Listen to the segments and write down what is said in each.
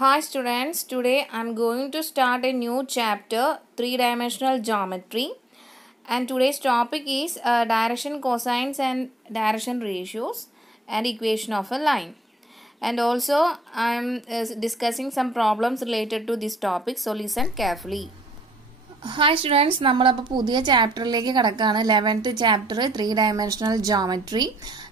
Hi students, today I am going to start a new chapter, three-dimensional geometry, and today's topic is direction cosines and direction ratios and equation of a line. And also I am discussing some problems related to this topic, so listen carefully. Hi students, നമ്മളപ്പോൾ പുതിയ ചാപ്റ്ററിലേക്ക് കടക്കാണ്. 11th chapter 3-dimensional geometry.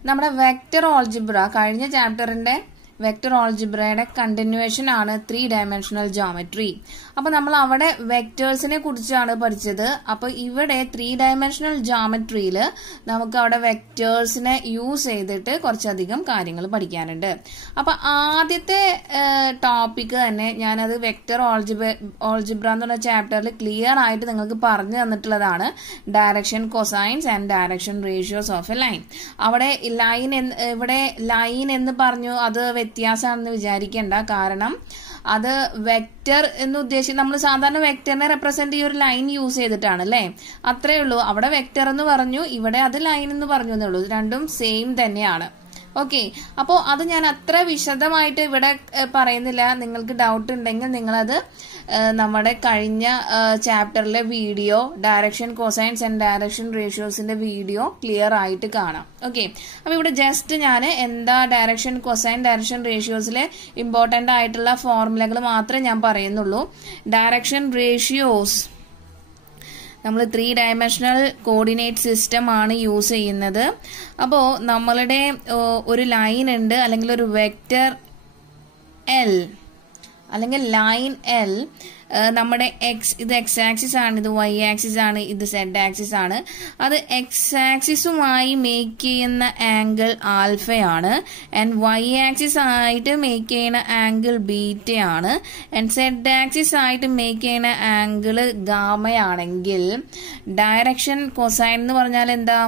നമ്മുടെ vector algebra കഴിഞ്ഞ ചാപ്റ്ററിന്റെ vector ഓൾജിബ്രയുടെ continuation ആണ് 3-dimensional geometry. അപ്പോൾ നമ്മൾ അവിടെ വെക്ടേഴ്സിനെ കുറിച്ചാണ് പഠിച്ചത്. അപ്പോൾ ഇവിടെ 3-dimensional geometryയിൽ നമുക്ക് അവിടെ വെക്ടേഴ്സിനെ യൂസ് ചെയ്തിട്ട് കുറച്ചധികം കാര്യങ്ങൾ പഠിക്കാനുണ്ട്. അപ്പോൾ ആദ്യത്തെ ടോപ്പിക് തന്നെ ഞാനത് വെക്റ്റർ ഓൾജിബ്ര എന്ന് പറഞ്ഞ ചാപ്റ്ററിൽ ക്ലിയർ ആയിട്ട് നിങ്ങൾക്ക് പറഞ്ഞു തന്നിട്ടുള്ളതാണ്. Direction cosines and direction ratios of a line. അവിടെ ഇവിടെ ലൈൻ എന്ന് പറഞ്ഞു, അത് വ്യത്യാസമാണെന്ന് വിചാരിക്കേണ്ട. കാരണം അത് വെക്റ്റർ എന്ന് ഉദ്ദേശിച്ച് നമ്മൾ സാധാരണ വെക്റ്ററിനെ റെപ്രസെന്റ് ചെയ്യുന്ന ഒരു ലൈൻ യൂസ് ചെയ്തിട്ടാണ് അല്ലേ, അത്രേ ഉള്ളൂ. അവിടെ വെക്റ്റർ എന്ന് പറഞ്ഞു, ഇവിടെ അത് ലൈൻ എന്ന് പറഞ്ഞു എന്നേ ഉള്ളൂ. രണ്ടും സെയിം തന്നെയാണ്. ഓക്കെ, അപ്പോൾ അത് ഞാൻ അത്ര വിശദമായിട്ട് ഇവിടെ പറയുന്നില്ല. നിങ്ങൾക്ക് ഡൗട്ട് ഉണ്ടെങ്കിൽ നിങ്ങളത് നമ്മുടെ കഴിഞ്ഞ ചാപ്റ്ററിലെ video direction cosines and direction റേഷ്യോസിന്റെ വീഡിയോ ക്ലിയർ ആയിട്ട് കാണാം. ഓക്കെ, അപ്പൊ ഇവിടെ ജസ്റ്റ് ഞാൻ എന്താ ഡയറക്ഷൻ കൊസൈൻ ഡയറക്ഷൻ റേഷ്യോസിലെ ഇമ്പോർട്ടന്റ് ആയിട്ടുള്ള ഫോർമുലകൾ മാത്രമേ ഞാൻ പറയുന്നുള്ളൂ. ഡയറക്ഷൻ റേഷ്യോസ് നമ്മൾ 3-dimensional കോർഡിനേറ്റ് സിസ്റ്റം ആണ് യൂസ് ചെയ്യുന്നത്. അപ്പോൾ നമ്മളുടെ ഒരു ലൈൻ ഉണ്ട്, അല്ലെങ്കിൽ ഒരു വെക്റ്റർ എൽ അല്ലെങ്കിൽ ലൈൻ എൽ, നമ്മുടെ ഇത് എക്സ് ആക്സിസ് ആണ്, ഇത് വൈ ആക്സിസ് ആണ്, ഇത് സെഡ് ആക്സിസ് ആണ്. അത് എക്സ് ആക്സിസുമായി മേക്ക് ചെയ്യുന്ന ആംഗിൾ ആൽഫയാണ്, ആൻഡ് വൈ ആക്സിസ് ആയിട്ട് മേക്ക് ചെയ്യുന്ന ആംഗിൾ ബീറ്റയാണ്, ആൻഡ് സെഡ് ആക്സിസ് ആയിട്ട് മേക്ക് ചെയ്യുന്ന ആംഗിൾ ഗാമയാണെങ്കിൽ ഡയറക്ഷൻ കൊസൈൻ എന്ന് പറഞ്ഞാൽ എന്താ?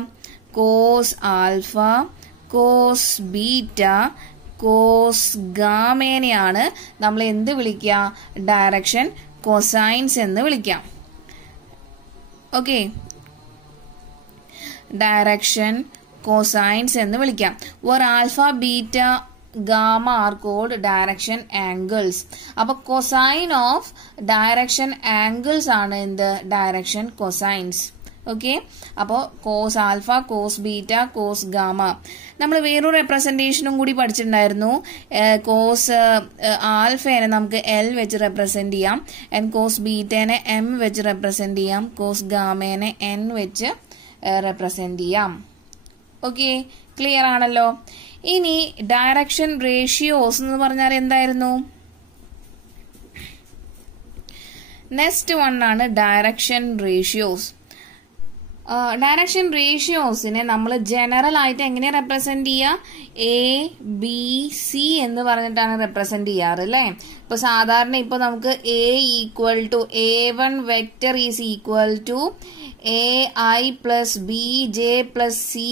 Cos alpha, cos beta, cos ഗാമേനെയാണ് നമ്മൾ എന്ത് വിളിക്കുക? ഡയറക്ഷൻ കൊസൈൻസ് എന്ന് വിളിക്കാം. ഓക്കെ, ഡയറക്ഷൻ കൊസൈൻസ് എന്ന് വിളിക്കാം. Or alpha beta gamma are called direction angles. അപ്പൊ കൊസൈൻ ഓഫ് ഡയറക്ഷൻ ആംഗിൾസ് ആണ് എന്ത്? Direction cosines. ഓക്കെ, അപ്പോ cos alpha, cos beta, cos gamma. നമ്മൾ വേറൊരു റെപ്രസെന്റേഷനും കൂടി പഠിച്ചിട്ടുണ്ടായിരുന്നു. കോസ് ആൽഫേനെ നമുക്ക് എൽ വെച്ച് റെപ്രസെന്റ് ചെയ്യാം, ആൻഡ് കോസ് ബീറ്റേനെ എം വെച്ച് റെപ്രസെന്റ് ചെയ്യാം, കോസ് ഗാമേനെ എൻ വെച്ച് റെപ്രസെന്റ് ചെയ്യാം. ഓക്കെ, ക്ലിയർ ആണല്ലോ. ഇനി ഡയറക്ഷൻ റേഷ്യോസ് എന്ന് പറഞ്ഞാൽ എന്തായിരുന്നു? നെക്സ്റ്റ് വൺ ആണ് ഡയറക്ഷൻ റേഷ്യോസ്. ഡയറക്ഷൻ റേഷ്യോസിനെ നമ്മൾ ജനറൽ ആയിട്ട് എങ്ങനെ റെപ്രസെന്റ് ചെയ്യുക? എ ബി സി എന്ന് പറഞ്ഞിട്ടാണ് റെപ്രസെന്റ് ചെയ്യാറ് അല്ലേ. ഇപ്പൊ സാധാരണ ഇപ്പൊ നമുക്ക് A equal to A1 vector is equal to AI plus B J plus C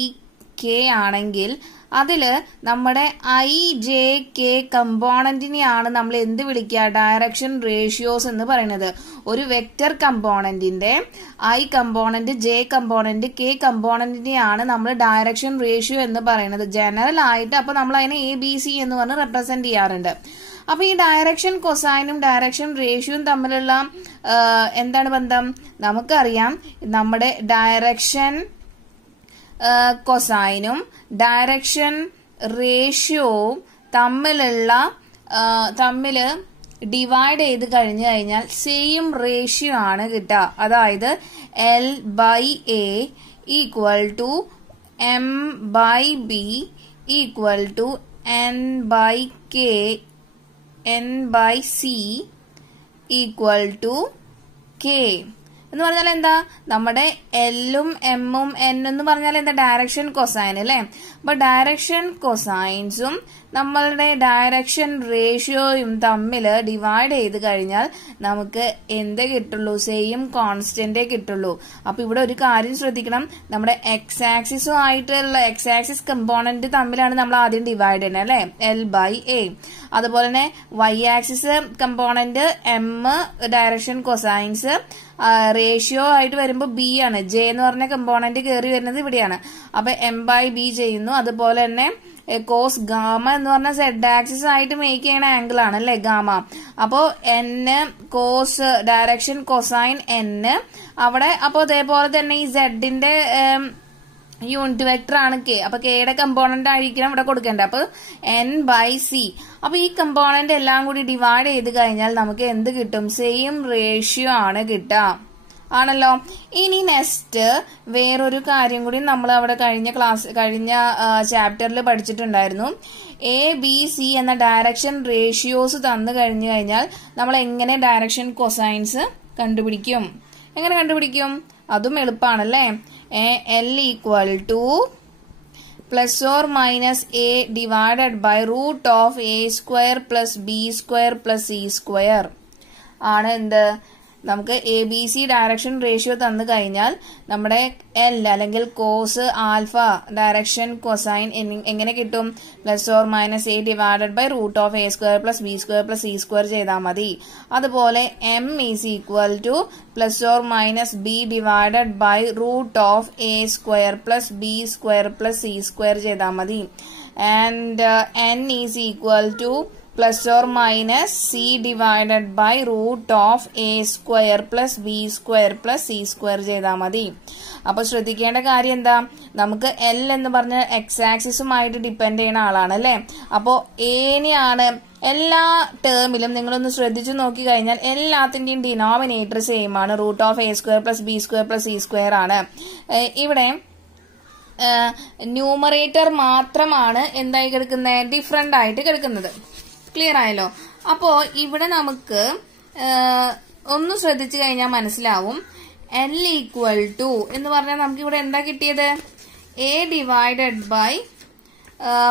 K ആണെങ്കിൽ അതില് നമ്മുടെ IJK കമ്പോണന്റിനെയാണ് നമ്മൾ എന്ത് വിളിക്കുക? ഡയറക്ഷൻ റേഷ്യോസ് എന്ന് പറയുന്നത്. ഒരു വെക്റ്റർ കമ്പോണന്റിന്റെ I കമ്പോണന്റ്, J കമ്പോണന്റ്, K കമ്പോണന്റിനെയാണ് നമ്മൾ ഡയറക്ഷൻ റേഷ്യോ എന്ന് പറയുന്നത് ജനറൽ ആയിട്ട്. അപ്പൊ നമ്മൾ അതിനെ ABC എന്ന് പറഞ്ഞ് റെപ്രസെന്റ് ചെയ്യാറുണ്ട്. അപ്പൊ ഈ ഡയറക്ഷൻ കൊസൈനും ഡയറക്ഷൻ റേഷ്യോയും തമ്മിലുള്ള എന്താണ് ബന്ധം? നമുക്കറിയാം, നമ്മുടെ ഡയറക്ഷൻ കൊസൈനും ഡയറക്ഷൻ റേഷ്യോവും തമ്മില് ഡിവൈഡ് ചെയ്ത് കഴിഞ്ഞു കഴിഞ്ഞാൽ സെയിം റേഷ്യോ ആണ് കിട്ടുക. അതായത് L/A equal to M/B equal to N/K N/C equal to K എന്ന് പറഞ്ഞാൽ എന്താ? നമ്മുടെ എല്ലും എമ്മും എൻ എന്ന് പറഞ്ഞാൽ എന്താ? ഡയറക്ഷൻ കൊസൈൻ അല്ലേ. അപ്പൊ ഡയറക്ഷൻ കൊസൈൻസും നമ്മളുടെ ഡയറക്ഷൻ റേഷ്യോയും തമ്മിൽ ഡിവൈഡ് ചെയ്ത് കഴിഞ്ഞാൽ നമുക്ക് എന്ത് കിട്ടുള്ളൂ? സെയിം കോൺസ്റ്റന്റേ കിട്ടുള്ളൂ. അപ്പൊ ഇവിടെ ഒരു കാര്യം ശ്രദ്ധിക്കണം, നമ്മുടെ എക്സ് ആക്സിസും ആയിട്ടുള്ള എക്സ് ആക്സിസ് കമ്പോണന്റ് തമ്മിലാണ് നമ്മൾ ആദ്യം ഡിവൈഡ് ചെയ്യുന്നത് അല്ലെ, L/A. അതുപോലെ തന്നെ Y axis component M, direction cosines ratio ആയിട്ട് വരുമ്പോ ബി ആണ്. ജെ എന്ന് പറഞ്ഞ കമ്പോണന്റ് കയറി വരുന്നത് ഇവിടെയാണ്. അപ്പൊ M/B ചെയ്യുന്നു. അതുപോലെ തന്നെ കോസ് ഗാമ എന്ന് പറഞ്ഞാൽ സെഡ് ആക്സിസ് ആയിട്ട് മേക്ക് ചെയ്യണ ആംഗിൾ ആണ് അല്ലെ ഗാമ. അപ്പോ n cos direction cosine n അവിടെ. അപ്പൊ അതേപോലെ തന്നെ ഈ സെഡിന്റെ യൂണിറ്റ് വെക്ടർ ആണ് കെ. അപ്പൊ കെയുടെ കമ്പോണന്റ് ആയിരിക്കണം ഇവിടെ കൊടുക്കേണ്ടത്. അപ്പൊ n/c. അപ്പൊ ഈ കമ്പോണന്റ് എല്ലാം കൂടി ഡിവൈഡ് ചെയ്ത് കഴിഞ്ഞാൽ നമുക്ക് എന്ത് കിട്ടും? സെയിം റേഷ്യോ ആണ് കിട്ടുക ആണല്ലോ. ഇനി നെക്സ്റ്റ് വേറൊരു കാര്യം കൂടി നമ്മൾ അവിടെ കഴിഞ്ഞ ചാപ്റ്ററിൽ പഠിച്ചിട്ടുണ്ടായിരുന്നു. ABC എന്ന ഡയറക്ഷൻ റേഷ്യോസ് തന്നു കഴിഞ്ഞു കഴിഞ്ഞാൽ നമ്മൾ എങ്ങനെ ഡയറക്ഷൻ കൊസൈൻസ് കണ്ടുപിടിക്കും? എങ്ങനെ കണ്ടുപിടിക്കും? അതും എളുപ്പമാണല്ലേ. L equal to plus or minus A divided by root of A square plus B square plus C square ആണ് എന്ത്? നമുക്ക് ABC ഡയറക്ഷൻ റേഷ്യോ തന്നു കഴിഞ്ഞാൽ നമ്മുടെ L അല്ലെങ്കിൽ കോസ് ആൽഫ ഡയറക്ഷൻ കൊസൈൻ എങ്ങനെ കിട്ടും? Plus or minus A divided by root of A square plus B square plus C square ചെയ്താൽ മതി. അതുപോലെ M is equal to plus or minus B divided by root of A square plus B square plus C square ചെയ്താൽ മതി. And N is equal to plus or minus C divided by root of A square plus B square plus C square ചെയ്താൽ മതി. അപ്പൊ ശ്രദ്ധിക്കേണ്ട കാര്യം എന്താ? നമുക്ക് L എന്ന് പറഞ്ഞ എക്സ് ആക്സിസുമായിട്ട് ഡിപ്പെൻഡ് ചെയ്യുന്ന ആളാണ് അല്ലെ. അപ്പോ ഏനെയാണ് എല്ലാ ടേമിലും നിങ്ങളൊന്ന് ശ്രദ്ധിച്ചു നോക്കി കഴിഞ്ഞാൽ എല്ലാത്തിന്റെയും ഡിനോമിനേറ്റർ സെയിം ആണ്. Root of A square plus B square plus C square ആണ്. ഇവിടെ ന്യൂമറേറ്റർ മാത്രമാണ് എന്തായി കിടക്കുന്നത്? ഡിഫറെന്റ് ആയിട്ട് കിടക്കുന്നത്. ക്ലിയർ ആയല്ലോ. അപ്പോ ഇവിടെ നമുക്ക് ഒന്ന് ശ്രദ്ധിച്ചു കഴിഞ്ഞാൽ മനസ്സിലാവും. L ഈക്വൽ ടു എന്ന് പറഞ്ഞാൽ നമുക്ക് ഇവിടെ എന്താ കിട്ടിയത്? A divided by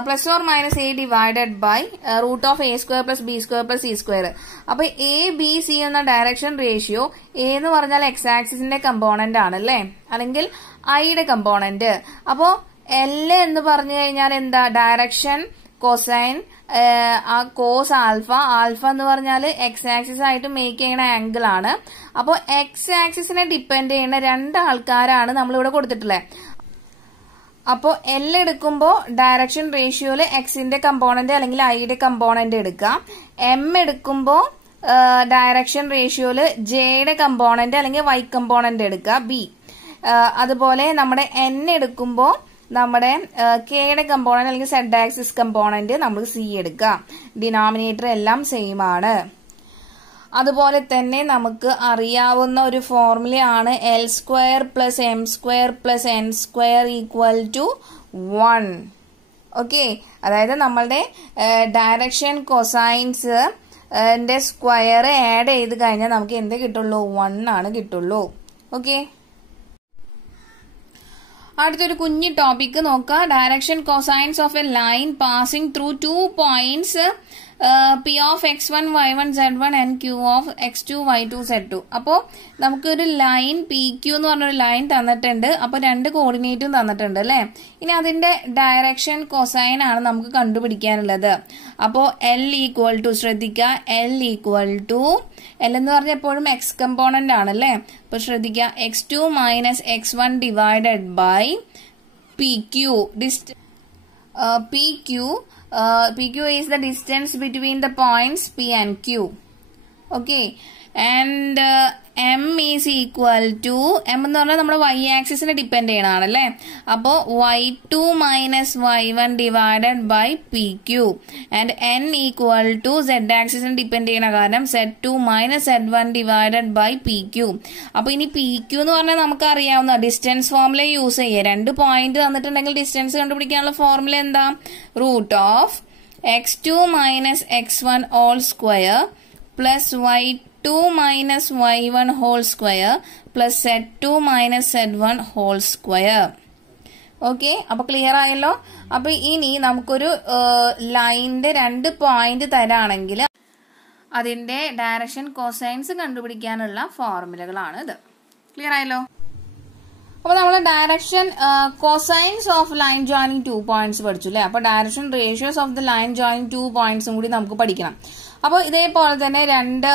plus or minus A divided by root of A square plus B square plus C square. അപ്പൊ ABC എന്ന ഡയറക്ഷൻ റേഷ്യോ A എന്ന് പറഞ്ഞാൽ എക്സ് ആക്സിസിന്റെ കമ്പോണന്റ് ആണല്ലേ, അല്ലെങ്കിൽ ഐയുടെ കമ്പോണന്റ്. അപ്പോ L എന്ന് പറഞ്ഞു കഴിഞ്ഞാൽ എന്താ? ഡയറക്ഷൻ കൊസൈൻ ആ കോസ് ആൽഫ. ആൽഫ എന്ന് പറഞ്ഞാൽ എക്സ് ആക്സിസ് ആയിട്ട് മേക്ക് ചെയ്യുന്ന ആംഗിൾ ആണ്. അപ്പൊ എക്സ് ആക്സിസിനെ ഡിപ്പെൻഡ് ചെയ്യുന്ന രണ്ട് ആൾക്കാരാണ് നമ്മളിവിടെ കൊടുത്തിട്ടുള്ളത്. അപ്പോ L എടുക്കുമ്പോ ഡയറക്ഷൻ റേഷ്യോയില് എക്സിന്റെ കമ്പോണന്റ് അല്ലെങ്കിൽ ഐയുടെ കമ്പോണന്റ് എടുക്കുക. M എടുക്കുമ്പോ ഡയറക്ഷൻ റേഷ്യോയില് ജെയുടെ കമ്പോണന്റ് അല്ലെങ്കിൽ വൈ കമ്പോണന്റ് എടുക്കുക, B. അതുപോലെ നമ്മുടെ N എടുക്കുമ്പോ നമ്മുടെ കെയുടെ കമ്പോണന്റ് അല്ലെങ്കിൽ സെഡ് ആക്സിസ് കമ്പോണന്റ് നമ്മൾ C എടുക്കുക. ഡിനോമിനേറ്റർ എല്ലാം സെയിം ആണ്. അതുപോലെ തന്നെ നമുക്ക് അറിയാവുന്ന ഒരു ഫോർമുലയാണ് L square plus M square plus N square equal to 1. Okay, അതായത് നമ്മളുടെ ഡയറക്ഷൻ കൊസൈൻസ് സ്ക്വയർ ആഡ് ചെയ്ത് കഴിഞ്ഞാൽ നമുക്ക് എന്ത് കിട്ടുള്ളൂ? 1 ആണ് കിട്ടുള്ളൂ. ഓക്കെ, അടുത്തൊരു കുഞ്ഞു ടോപ്പിക് നോക്കുക. Direction cosines of a line passing through 2 points P of x1 y1 z1 and Q of x2 y2 z2. അപ്പോ നമുക്കൊരു ലൈൻ PQ എന്ന് പറഞ്ഞൊരു ലൈൻ തന്നിട്ടുണ്ട്. അപ്പൊ രണ്ട് കോർഡിനേറ്റും തന്നിട്ടുണ്ട് അല്ലെ. ഇനി അതിന്റെ ഡയറക്ഷൻ കൊസൈൻ ആണ് നമുക്ക് കണ്ടുപിടിക്കാനുള്ളത്. അപ്പോ L ഈക്വൽ ടു, ശ്രദ്ധിക്കുക, L ഈക്വൽ ടു, L എന്ന് പറഞ്ഞ എപ്പോഴും എക്സ് കമ്പോണന്റ് ആണല്ലേ. അപ്പൊ ശ്രദ്ധിക്കുക, x2 minus x1 divided by PQ. PQ is the distance between the points P and Q. Okay, and M is equal to, M എന്ന് പറഞ്ഞാൽ നമ്മുടെ y ആക്സിസിനെ ഡിപ്പെൻഡ് ചെയ്യണാണല്ലേ. അപ്പോ y2 minus y1 divided by PQ and N equal to z ആക്സിസിനെ depend ചെയ്യണ കാരണം z2 minus z1 divided by PQ. അപ്പൊ ഇനി PQ എന്ന് പറഞ്ഞാൽ നമുക്ക് അറിയാവുന്ന ഡിസ്റ്റൻസ് ഫോർമുല യൂസ് ചെയ്യുക. 2 പോയിന്റ് തന്നിട്ടുണ്ടെങ്കിൽ ഡിസ്റ്റൻസ് കണ്ടുപിടിക്കാനുള്ള ഫോർമുല എന്താ? Root of x2 minus x1 whole square plus y2 minus y1 whole square plus z2 minus z1 whole square. Okay, അപ്പൊ ക്ലിയർ ആയല്ലോ. അപ്പൊ ഇനി നമുക്കൊരു ലൈനിന്റെ 2 പോയിന്റ് തരാണെങ്കിൽ അതിന്റെ ഡയറക്ഷൻ കോസൈൻസ് കണ്ടുപിടിക്കാനുള്ള ഫോർമുലകളാണ് ഇത്. ക്ലിയർ ആയല്ലോ. അപ്പൊ നമ്മൾ direction cosines of line joining 2 points പഠിച്ചു അല്ലെ. അപ്പൊ direction ratios of the line joining 2 പോയിന്റ്സും കൂടി നമുക്ക് പഠിക്കണം. അപ്പോൾ ഇതേപോലെ തന്നെ 2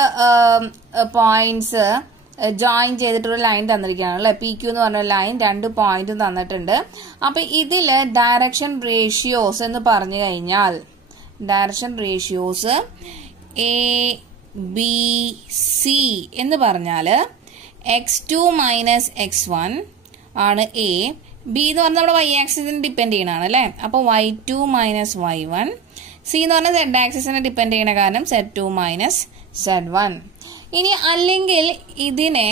പോയിന്റ്സ് ജോയിൻ ചെയ്തിട്ടൊരു ലൈൻ തന്നിരിക്കുകയാണ് അല്ലെ. പി ക്യൂ എന്ന് പറഞ്ഞ ലൈൻ 2 പോയിന്റ് തന്നിട്ടുണ്ട്. അപ്പൊ ഇതില് ഡയറക്ഷൻ റേഷ്യോസ് എന്ന് പറഞ്ഞു കഴിഞ്ഞാൽ ഡയറക്ഷൻ റേഷ്യോസ് ABC എന്ന് പറഞ്ഞാല് x2 മൈനസ് x1 ആണ് A. B എന്ന് പറഞ്ഞാൽ നമ്മുടെ y ആക്സിസിനെ ഡിപ്പെൻഡ് ചെയ്യണതാണ് അല്ലെ. അപ്പൊ y2 മൈനസ് y1. C എന്ന് പറഞ്ഞാൽ z ആക്സിസിനെ ഡിപ്പെൻഡ് ചെയ്യണ കാരണം z2 മൈനസ് z1. ഇനി അല്ലെങ്കിൽ ഇതിനെ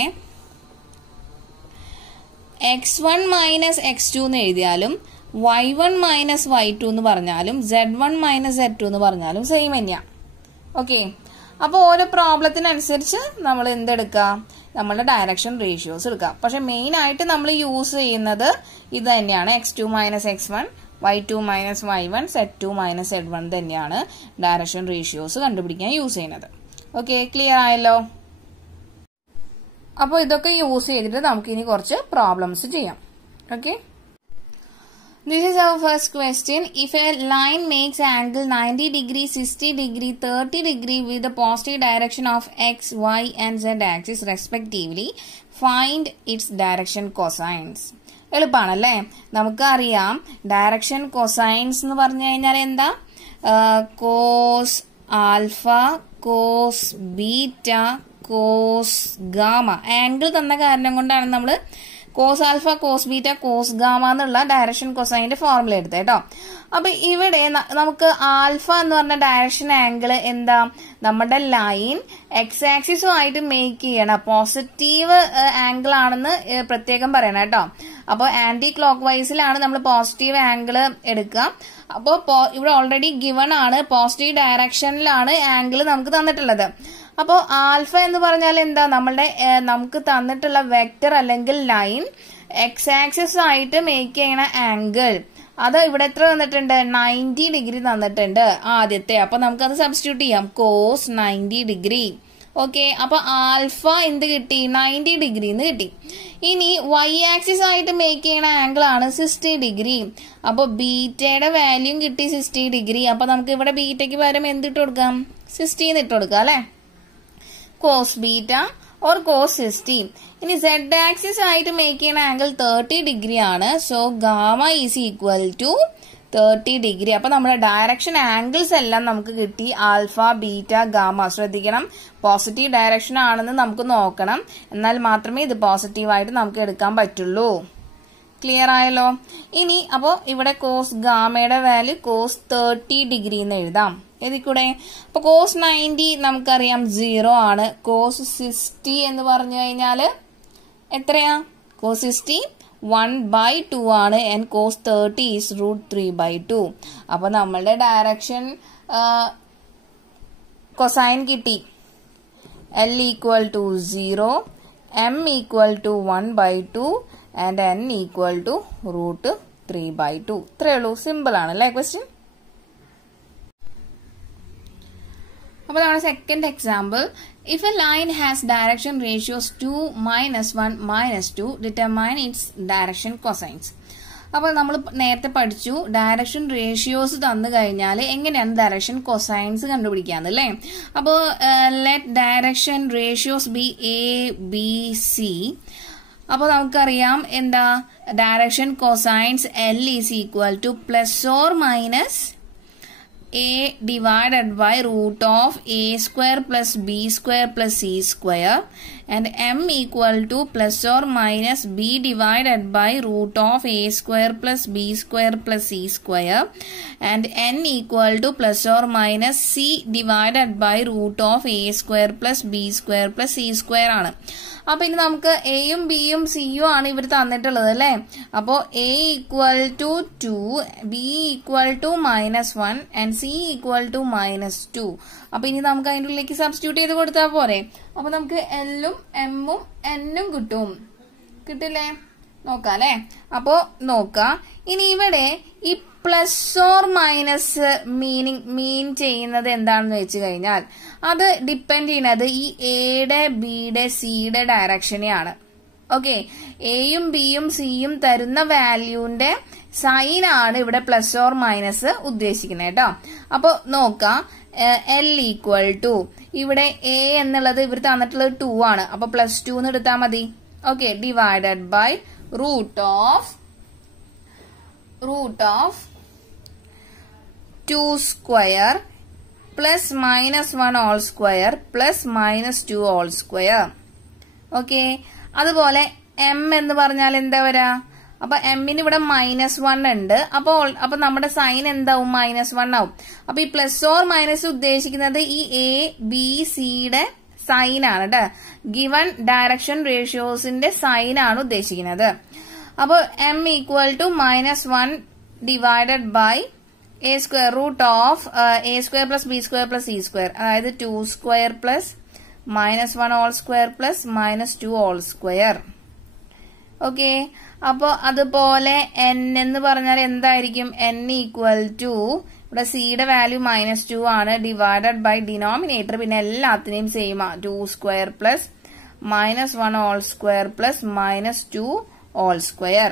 x1 മൈനസ് x2 എന്ന് എഴുതിയാലും y1 മൈനസ് y2 എന്ന് പറഞ്ഞാലും z1 മൈനസ് z2 എന്ന് പറഞ്ഞാലും സെയിം തന്നെയാണ്. ഓക്കെ, അപ്പോൾ ഓരോ പ്രോബ്ലത്തിനനുസരിച്ച് നമ്മൾ എന്തെടുക്കുക, നമ്മളുടെ ഡയറക്ഷൻ റേഷ്യോസ് എടുക്കുക. പക്ഷെ മെയിൻ ആയിട്ട് നമ്മൾ യൂസ് ചെയ്യുന്നത് ഇത് തന്നെയാണ്. x2 minus x1, y2 minus y1, z2 minus z1 തന്നെയാണ് ഡയറക്ഷൻ റേഷ്യോസ് കണ്ടുപിടിക്കാൻ യൂസ് ചെയ്യുന്നത്. ഓക്കെ, ക്ലിയർ ആയല്ലോ. അപ്പോൾ ഇതൊക്കെ യൂസ് ചെയ്തിട്ട് നമുക്ക് ഇനി കുറച്ച് പ്രോബ്ലംസ് ചെയ്യാം. Okay, this is our first question. If a line makes angle 90 degree, 60 degree, 30 degree with the positive direction of x, y and z axis respectively, find its direction cosines. എളുപ്പമാണല്ലേ. നമുക്കറിയാം direction cosines എന്ന് പറഞ്ഞു കഴിഞ്ഞാൽ എന്താ, cos alpha, cos beta, cos gamma. Angle തന്ന കാരണം കൊണ്ടാണ് നമ്മൾ cos alpha, cos beta, cos gamma എന്നുള്ള ഡയറക്ഷൻ കൊസൈന്റെ ഫോർമുല എടുത്തത് കേട്ടോ. അപ്പൊ ഇവിടെ നമുക്ക് ആൽഫ എന്ന് പറഞ്ഞ ഡയറക്ഷൻ ആംഗിൾ എന്താ, നമ്മുടെ ലൈൻ എക്സ് ആക്സിസുമായിട്ട് മേക്ക് ചെയ്യണം പോസിറ്റീവ് ആംഗിൾ ആണെന്ന് പ്രത്യേകം പറയണം കേട്ടോ. അപ്പോൾ ആന്റി ക്ലോക്ക് വൈസിലാണ് നമ്മൾ പോസിറ്റീവ് ആംഗിൾ എടുക്കുക. അപ്പോൾ ഇവിടെ ഓൾറെഡി ഗിവൺ ആണ്, പോസിറ്റീവ് ഡയറക്ഷനിലാണ് ആംഗിൾ നമുക്ക് തന്നിട്ടുള്ളത്. അപ്പോൾ ആൽഫ എന്ന് പറഞ്ഞാൽ എന്താ, നമ്മളുടെ നമുക്ക് തന്നിട്ടുള്ള വെക്ടർ അല്ലെങ്കിൽ ലൈൻ എക്സ് ആക്സിസ് ആയിട്ട് മേക്ക് ചെയ്യണ ആംഗിൾ അത് ഇവിടെ എത്ര തന്നിട്ടുണ്ട്, 90 ഡിഗ്രി തന്നിട്ടുണ്ട് ആദ്യത്തെ. അപ്പൊ നമുക്കത് സബ്സ്റ്റിറ്റ്യൂട്ട് ചെയ്യാം, കോസ് 90 ഡിഗ്രി. ഓക്കെ, അപ്പൊ ആൽഫ എന്ത് കിട്ടി, 90 ഡിഗ്രി എന്ന് കിട്ടി. ഇനി വൈ ആക്സിസ് ആയിട്ട് മേക്ക് ചെയ്യണ ആംഗിൾ ആണ് 60 ഡിഗ്രി. അപ്പൊ ബീറ്റയുടെ വാല്യൂ കിട്ടി 60 ഡിഗ്രി. അപ്പൊ നമുക്ക് ഇവിടെ ബീറ്റയ്ക്ക് പകരം എന്തിട്ട് കൊടുക്കാം, 60 എന്ന് ഇട്ട് കൊടുക്കാം അല്ലെ, കോസ് ബീറ്റ ഓർ കോസ് 60. ഇനി z ആക്സിസ് ആയിട്ട് മേക്ക് ചെയ്യുന്ന ആംഗിൾ 30 ഡിഗ്രി ആണ്. So gamma is equal to 30 degree. അപ്പൊ നമ്മുടെ ഡയറക്ഷൻ ആംഗിൾസ് എല്ലാം നമുക്ക് കിട്ടി, ആൽഫ, ബീറ്റ, ഗാമ. ശ്രദ്ധിക്കണം, പോസിറ്റീവ് ഡയറക്ഷൻ ആണെന്ന് നമുക്ക് നോക്കണം, എന്നാൽ മാത്രമേ ഇത് പോസിറ്റീവായിട്ട് നമുക്ക് എടുക്കാൻ പറ്റുള്ളൂ. ക്ലിയർ ആയല്ലോ. ഇനി അപ്പോ ഇവിടെ കോസ് ഗാമയുടെ വാല്യൂ കോസ് 30 ഡിഗ്രി എന്ന് എഴുതാം. എതിക്കൂടെ, അപ്പൊ കോസ് 90 നമുക്കറിയാം 0 ആണ്. കോസ് 60 എന്ന് പറഞ്ഞു കഴിഞ്ഞാല് എത്രയാ, കോസ് 60 1/2 ആണ്. And cos 30 is √3/2. അപ്പൊ നമ്മളുടെ ഡയറക്ഷൻ കൊസൈൻ കിട്ടി, L equal to 0, M equal to 1/2 and N equal to √3/2. ഇത്രയേ ഉള്ളൂ, സിമ്പിൾ ആണ് അല്ലേ ക്വസ്റ്റ്യൻ. അപ്പോൾ നമ്മുടെ second example, if a line has direction ratios 2, -1, -2, determine its direction cosines. അപ്പോൾ നമ്മൾ നേരത്തെ പഠിച്ചു ഡയറക്ഷൻ റേഷ്യോസ് തന്നു കഴിഞ്ഞാൽ എങ്ങനെയാണ് ഡയറക്ഷൻ കൊസൈൻസ് കണ്ടുപിടിക്കാന്ന് അല്ലേ. അപ്പോൾ let direction ratios be ABC. അപ്പോൾ നമുക്കറിയാം എന്താ, direction cosines L is equal to +or- A divided by root of A square plus B square plus C square, and M equal to +or- B divided by root of A square plus B square plus C square, and N equal to +or- C divided by root of A square plus B square plus C square ആണ്. അപ്പൊ ഇനി നമുക്ക് എയും ബിയും സിയും ആണ് ഇവർ തന്നിട്ടുള്ളത് അല്ലെ. അപ്പോ A equal to 2, B equal to -1 and C equal to -2. അപ്പൊ ഇനി നമുക്ക് അതിൻ്റെ ഉള്ളിലേക്ക് സബ്സ്റ്റിറ്റ്യൂട്ട് ചെയ്ത് കൊടുത്താൽ പോരെ. അപ്പൊ നമുക്ക് L-ഉം M-ഉം N-ഉം കിട്ടില്ലേ, നോക്കാം അല്ലെ. അപ്പോ നോക്കാം, ഇനി ഇവിടെ ഈ +or- മീൻ ചെയ്യുന്നത് എന്താണെന്ന് വെച്ച് കഴിഞ്ഞാൽ അത് ഡിപ്പെൻഡ് ചെയ്യുന്നത് ഈ എയുടെ ബിയുടെ സിയുടെ ഡയറക്ഷനെയാണ്. ഓക്കെ, എയും ബിയും സിയും തരുന്ന വാല്യൂന്റെ സൈൻ ആണ് ഇവിടെ +or- ഉദ്ദേശിക്കുന്നത് കേട്ടോ. അപ്പൊ നോക്കാം, L equal to ഇവിടെ A എന്നുള്ളത് ഇവർ തന്നിട്ടുള്ളത് 2 ആണ്. അപ്പൊ +2 എന്ന് എടുത്താൽ മതി. Okay, divided by root of 2 square plus -1 whole square plus -2 whole square. Okay, അതുപോലെ M എന്ന് പറഞ്ഞാൽ എന്താ വരാ? അപ്പൊ എമ്മിന് ഇവിടെ -1 ഉണ്ട്. അപ്പൊ നമ്മുടെ സൈൻ എന്താവും? -1 ആവും. അപ്പൊ ഈ പ്ലസ് ഓർ മൈനസ് ഉദ്ദേശിക്കുന്നത് ഈ ABCയുടെ സൈൻ ആണ് കേട്ടോ. ഗിവൺ ഡയറക്ഷൻ റേഷ്യോസിന്റെ സൈൻ ആണ് ഉദ്ദേശിക്കുന്നത്. അപ്പൊ M equal to -1 divided by A square root of A square plus B square plus C square, അതായത് 2 square plus -1 whole square plus -2 whole square. Okay, അപ്പൊ അതുപോലെ N എന്ന് പറഞ്ഞാൽ എന്തായിരിക്കും? N ഈക്വൽ ടു ഇവിടെ സിയുടെ വാല്യൂ -2 ആണ് ഡിവൈഡഡ് ബൈ ഡിനോമിനേറ്റർ പിന്നെ എല്ലാത്തിനെയും സെയിം ആ 2 square plus -1 whole square plus -2 whole square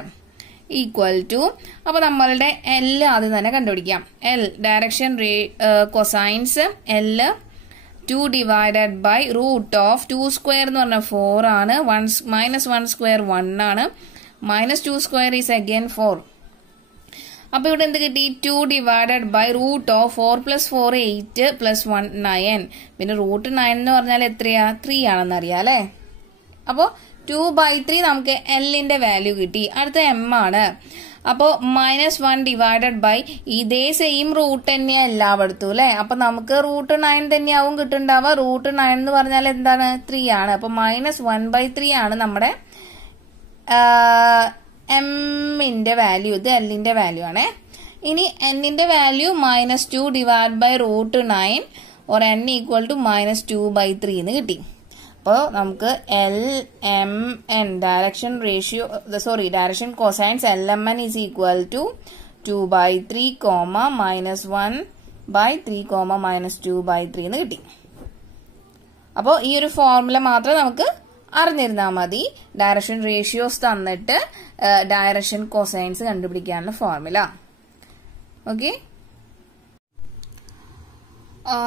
equal to. അപ്പൊ നമ്മളുടെ L ആദ്യം തന്നെ കണ്ടുപിടിക്കാം. L direction cosines L 2 divided by root of 2 square എന്ന് പറഞ്ഞാൽ 4 ആണ്, -1 സ്ക്വയർ 1 ആണ്, -2 സ്ക്വയർ ഈസ് അഗൈൻ 4. അപ്പൊ ഇവിടെ എന്ത് കിട്ടി? 2 ഡിവൈഡഡ് ബൈ റൂട്ട് ഓഫ് 4 + 4 8 + 1 9. പിന്നെ റൂട്ട് 9 എന്ന് പറഞ്ഞാൽ എത്രയാ? 3 ആണെന്ന് അറിയാം അല്ലെ. അപ്പോ 2/3 നമുക്ക് Lന്റെ വാല്യൂ കിട്ടി. അടുത്ത M ആണ്. അപ്പോ -1 ഡിവൈഡഡ് ബൈ ഇതേ സെയിം റൂട്ട് തന്നെയാ എല്ലായിടത്തും അല്ലെ. അപ്പൊ നമുക്ക് റൂട്ട് 9 തന്നെയാവും കിട്ടുണ്ടാവുക. റൂട്ട് 9 എന്ന് പറഞ്ഞാൽ എന്താണ്? 3 ആണ്. അപ്പൊ -1/3 ആണ് നമ്മുടെ എമ്മിന്റെ വാല്യൂ. ഇത് Lന്റെ വാല്യൂ ആണ്. ഇനി Nന്റെ value -2 divide by root 9 or N equal to -2/3 എന്ന് കിട്ടി. അപ്പോൾ നമുക്ക് LMN direction cosines LMN is equal to 2/3, -1/3, -2/3 എന്ന് കിട്ടി. അപ്പോൾ ഈ ഒരു ഫോർമുല മാത്രം നമുക്ക് അറിഞ്ഞിരുന്നാൽ മതി. ഡയറക്ഷൻ റേഷ്യോസ് തന്നിട്ട് ഡയറക്ഷൻ കോസൈൻസ് കണ്ടുപിടിക്കാനുള്ള formula. Okay,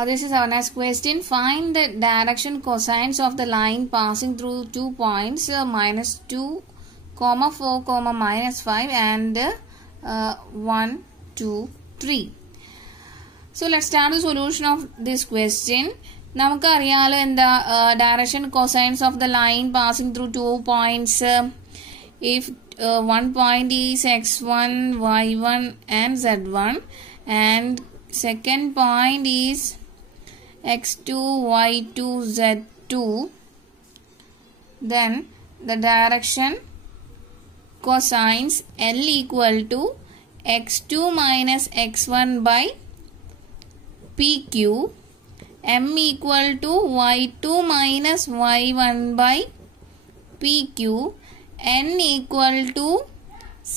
this is our next question. Find the direction cosines of the line passing through 2 points -2, -4, -5 and 1, 2, 3. So let's start the solution of this question. നമുക്ക് അറിയാലോ എന്താ direction cosines of the line passing through 2 points. If one point is x1, y1 and z1 and second point is x2, y2, z2, then the direction cosines L equal to x2 minus x1 by PQ, M equal to y2 minus y1 by PQ, N equal to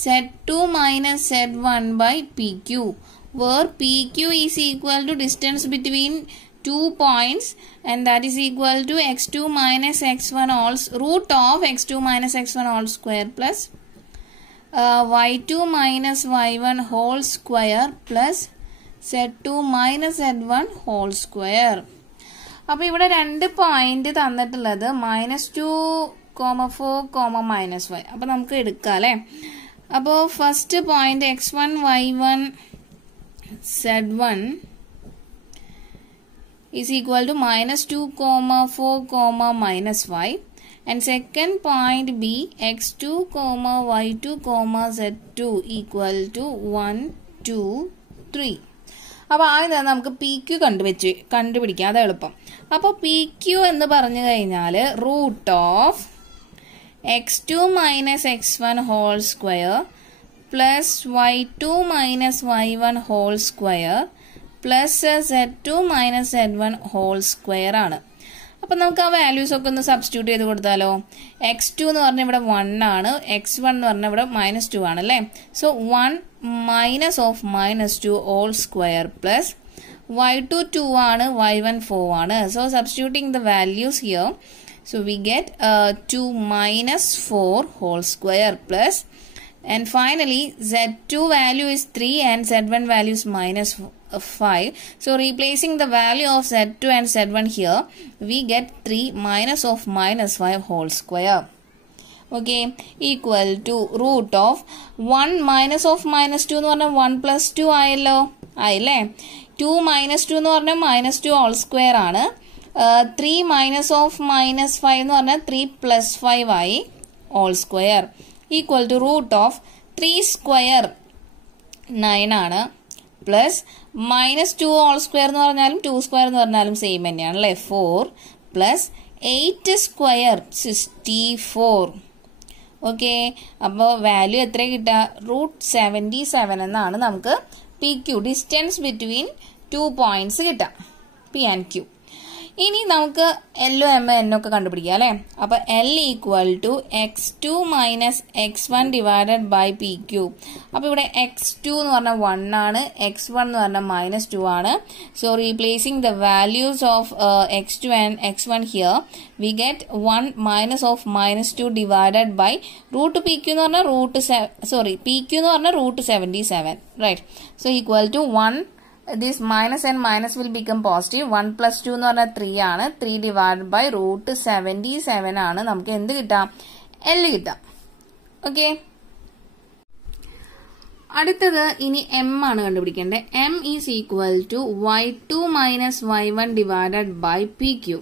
z2 minus z1 by PQ, where PQ is equal to distance between 2 points and that is equal to x2 minus x1 root of x2 minus x1 whole square plus y2 minus y1 whole square plus z2 minus z1 whole square. അപ്പോൾ ഇവിടെ രണ്ട് point തന്നിട്ടുള്ളത് -2, 4, -5. അപ്പോൾ നമുക്ക് എടുക്കാം അല്ലേ. അപ്പോൾ first point x1, y1, z1 is equal to -2, 4, -5 and second point B x2, y2, z2 equal to 1, 2, 3. അപ്പോൾ ആദ്യം നമുക്ക് PQ കണ്ടുപിടിക്കാം, അത് എളുപ്പം. അപ്പോൾ PQ എന്ന് പറഞ്ഞു കഴിഞ്ഞാൽ root of x2 minus x1 whole square plus y2 minus y1 whole square plus z2 minus z1 whole square ആണ്. അപ്പം നമുക്ക് ആ വാല്യൂസ് ഒക്കെ ഒന്ന് സബ്സ്റ്റിറ്റ്യൂട്ട് ചെയ്ത് കൊടുത്താലോ. x2 എന്ന് പറഞ്ഞാൽ ഇവിടെ 1 ആണ്, x1 എന്ന് പറഞ്ഞാൽ ഇവിടെ -2 ആണ് അല്ലേ. So 1 minus of -2 whole square plus y2 2 ആണ്, y1 4 ആണ്. So substituting the values here, so we get 2 minus 4 whole square plus, and finally z2 value is 3 and z1 value is 5. So replacing the value of Z2 and Z1 here, we get 3 minus of minus 5 whole square. Okay, equal to root of 1 minus of minus 2 എന്ന് പറഞ്ഞാൽ 1 plus 2 ആയല്ലോ, ആയില്ലേ. 2 minus 2 എന്ന് പറഞ്ഞാൽ minus 2 whole square ആണ്. 3 minus of minus 5 എന്ന് പറഞ്ഞാൽ 3 plus 5 ആയി whole square. Equal to root of 3 square 9 ആണ്. പ്ലസ് minus 2 whole square എന്ന് പറഞ്ഞാലും 2 square എന്ന് പറഞ്ഞാലും സെയിം തന്നെയാണ് അല്ലേ. 4 പ്ലസ് 8 square 64. ഓക്കെ, അപ്പോൾ വാല്യൂ എത്ര കിട്ടുക? √77 എന്നാണ് നമുക്ക് PQ, ഡിസ്റ്റൻസ് ബിറ്റ്വീൻ 2 പോയിന്റ്സ് കിട്ടുക, P&Q. ഇനി നമുക്ക് L M N ഒക്കെ കണ്ടുപിടിക്കാം അല്ലേ. അപ്പോൾ L equal to x2 minus x1 divided by PQ. അപ്പോൾ ഇവിടെ x2 എന്ന് പറഞ്ഞാൽ 1 ആണ്, x1 എന്ന് പറഞ്ഞാൽ -2 ആണ്. So replacing the values of x2 and x1 here, we get 1 minus of -2 divided by √PQ എന്ന് പറഞ്ഞാൽ PQ എന്ന് പറഞ്ഞാൽ √77, right. So equal to 1. This minus and minus will become positive. 1 plus 2 എന്ന് പറഞ്ഞാൽ 3 ആണ്. 3 divided by √77 ആണ് നമുക്ക് എന്ത് കിട്ടാം? L കിട്ടാം. ഓക്കെ, അടുത്തത് ഇനി M ആണ് കണ്ടുപിടിക്കേണ്ടത്. M is equal to y2 minus y1 divided by PQ.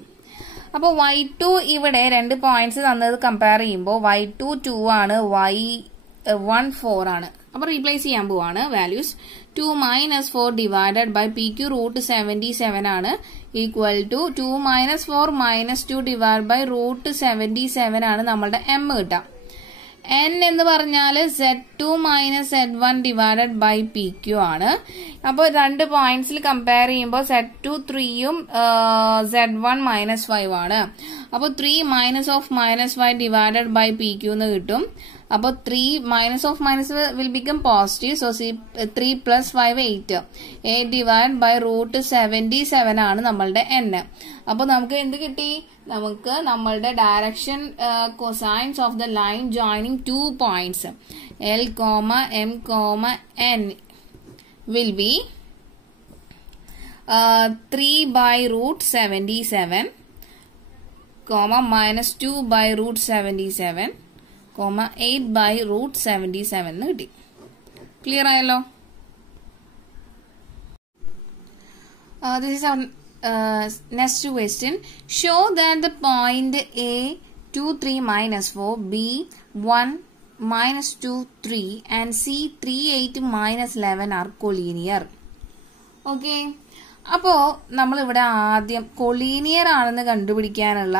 അപ്പോൾ y2 ഇവിടെ 2 പോയിന്റ്സ് തന്നത് കമ്പയർ ചെയ്യുമ്പോൾ y2 2 ആണ്, y1 4 ആണ്. അപ്പോൾ റീപ്ലേസ് ചെയ്യാൻ പോവാണ് values. 2 minus 4 divided by PQ √77 ആണ്, equal to 2 minus 4 minus 2 divided by √77 ആണ് നമ്മളുടെ M കിട്ടാം. N എന്ന് പറഞ്ഞാൽ Z2 minus Z1 divided by PQ ആണ്. അപ്പോൾ 2 പോയിന്റ്സിൽ കമ്പയർ ചെയ്യുമ്പോൾ Z2 3ഉം Z1 -5 ആണ്. അപ്പോൾ 3 minus of -5 divided by PQ എന്ന് കിട്ടും. അപ്പോൾ 3 minus of minus will become positive. So 3 plus 5 8. 8 divided by √77 ആണ് നമ്മളുടെ N. അപ്പോൾ നമുക്ക് എന്ത് കിട്ടി? നമുക്ക് നമ്മളുടെ direction cosines of the line joining 2 points L, M, N will be 3 by √77, -2 by √77, 8 by √77 എന്ന് കിട്ടി. ക്ലിയർ ആയല്ലോ? This is our next question. Show that the point A 2 3 minus 4, B 1 minus 2 3 and C 3 8 minus 11 are collinear. Okay, അപ്പോൾ നമ്മളിവിടെ ആദ്യം collinear ആണെന്ന് കണ്ടുപിടിക്കാനുള്ള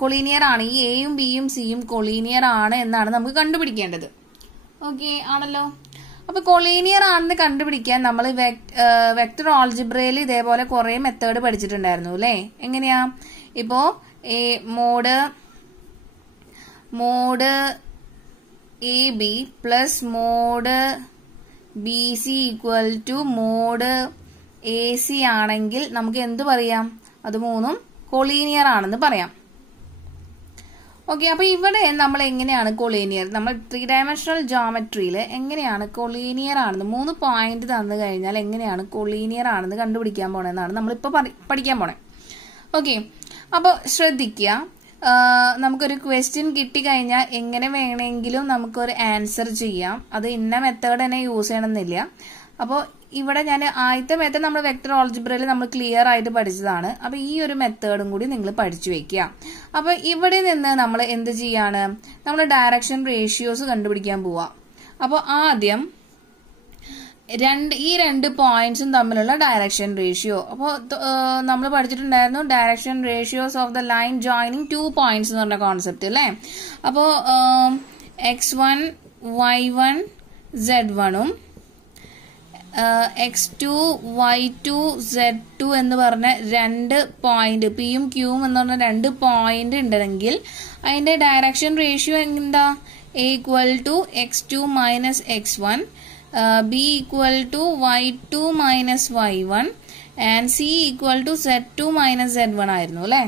collinear ആണ്, ഈ എയും ബിയും സിയും കൊളീനിയർ ആണ് എന്നാണ് നമുക്ക് കണ്ടുപിടിക്കേണ്ടത്. ഓക്കെ ആണല്ലോ. അപ്പൊ കൊളീനിയർ ആണെന്ന് കണ്ടുപിടിക്കാൻ നമ്മൾ വെക്ടർ ആൾജിബ്രയിൽ ഇതേപോലെ കുറെ മെത്തേഡ് പഠിച്ചിട്ടുണ്ടായിരുന്നു അല്ലേ. എങ്ങനെയാ? ഇപ്പോ mod A B plus mod B C equal to mod A C ആണെങ്കിൽ നമുക്ക് എന്ത് പറയാം? അത് മൂന്നും കൊളീനിയർ ആണെന്ന് പറയാം. ഓക്കെ, അപ്പൊ ഇവിടെ നമ്മൾ എങ്ങനെയാണ് കൊളീനിയർ, നമ്മൾ 3 ഡയമെൻഷണൽ ജോമെട്രിയിൽ എങ്ങനെയാണ് കൊളീനിയർ ആണെന്ന് 3 പോയിന്റ് തന്നു കഴിഞ്ഞാൽ എങ്ങനെയാണ് കൊളീനിയർ ആണെന്ന് കണ്ടുപിടിക്കാൻ പോണെന്നാണ് നമ്മളിപ്പോ പഠിക്കാൻ പോണേ. ഓക്കെ, അപ്പോൾ ശ്രദ്ധിക്കുക, നമുക്കൊരു ക്വസ്റ്റ്യൻ കിട്ടിക്കഴിഞ്ഞാൽ എങ്ങനെ വേണമെങ്കിലും നമുക്കൊരു ആൻസർ ചെയ്യാം. അത് ഇന്ന മെത്തേഡ് തന്നെ യൂസ് ചെയ്യണമെന്നില്ല. അപ്പോൾ ഇവിടെ ഞാൻ ആദ്യത്തെ മെത്തേഡ് നമ്മൾ വെക്ടർ ആൾജിബ്രയിൽ നമ്മൾ ക്ലിയർ ആയിട്ട് പഠിച്ചതാണ്. അപ്പൊ ഈ ഒരു മെത്തേഡും കൂടി നിങ്ങൾ പഠിച്ചു വെക്കുക. അപ്പൊ ഇവിടെ നിന്ന് നമ്മൾ എന്ത് ചെയ്യാണ്? നമ്മൾ ഡയറക്ഷൻ റേഷ്യോസ് കണ്ടുപിടിക്കാൻ പോവാ. അപ്പോൾ ആദ്യം ഈ 2 പോയിന്റ്സും തമ്മിലുള്ള ഡയറക്ഷൻ റേഷ്യോ. അപ്പോൾ നമ്മൾ പഠിച്ചിട്ടുണ്ടായിരുന്നു direction ratios of the line joining 2 points എന്ന് പറഞ്ഞ കോൺസെപ്റ്റ് അല്ലേ. അപ്പോൾ x1 y1 z1ഉം x2 y2 z2 എന്ന് പറഞ്ഞ 2 പോയിന്റ് പിയും ക്യൂവും എന്ന് പറഞ്ഞ 2 പോയിന്റ് ഉണ്ടെങ്കിൽ അതിന്റെ ഡയറക്ഷൻ റേഷ്യോ എന്താ? a equal to x2 minus x1, b equal to y2 minus y1 and c equal to z2 minus z1 ആയിരുന്നു അല്ലേ.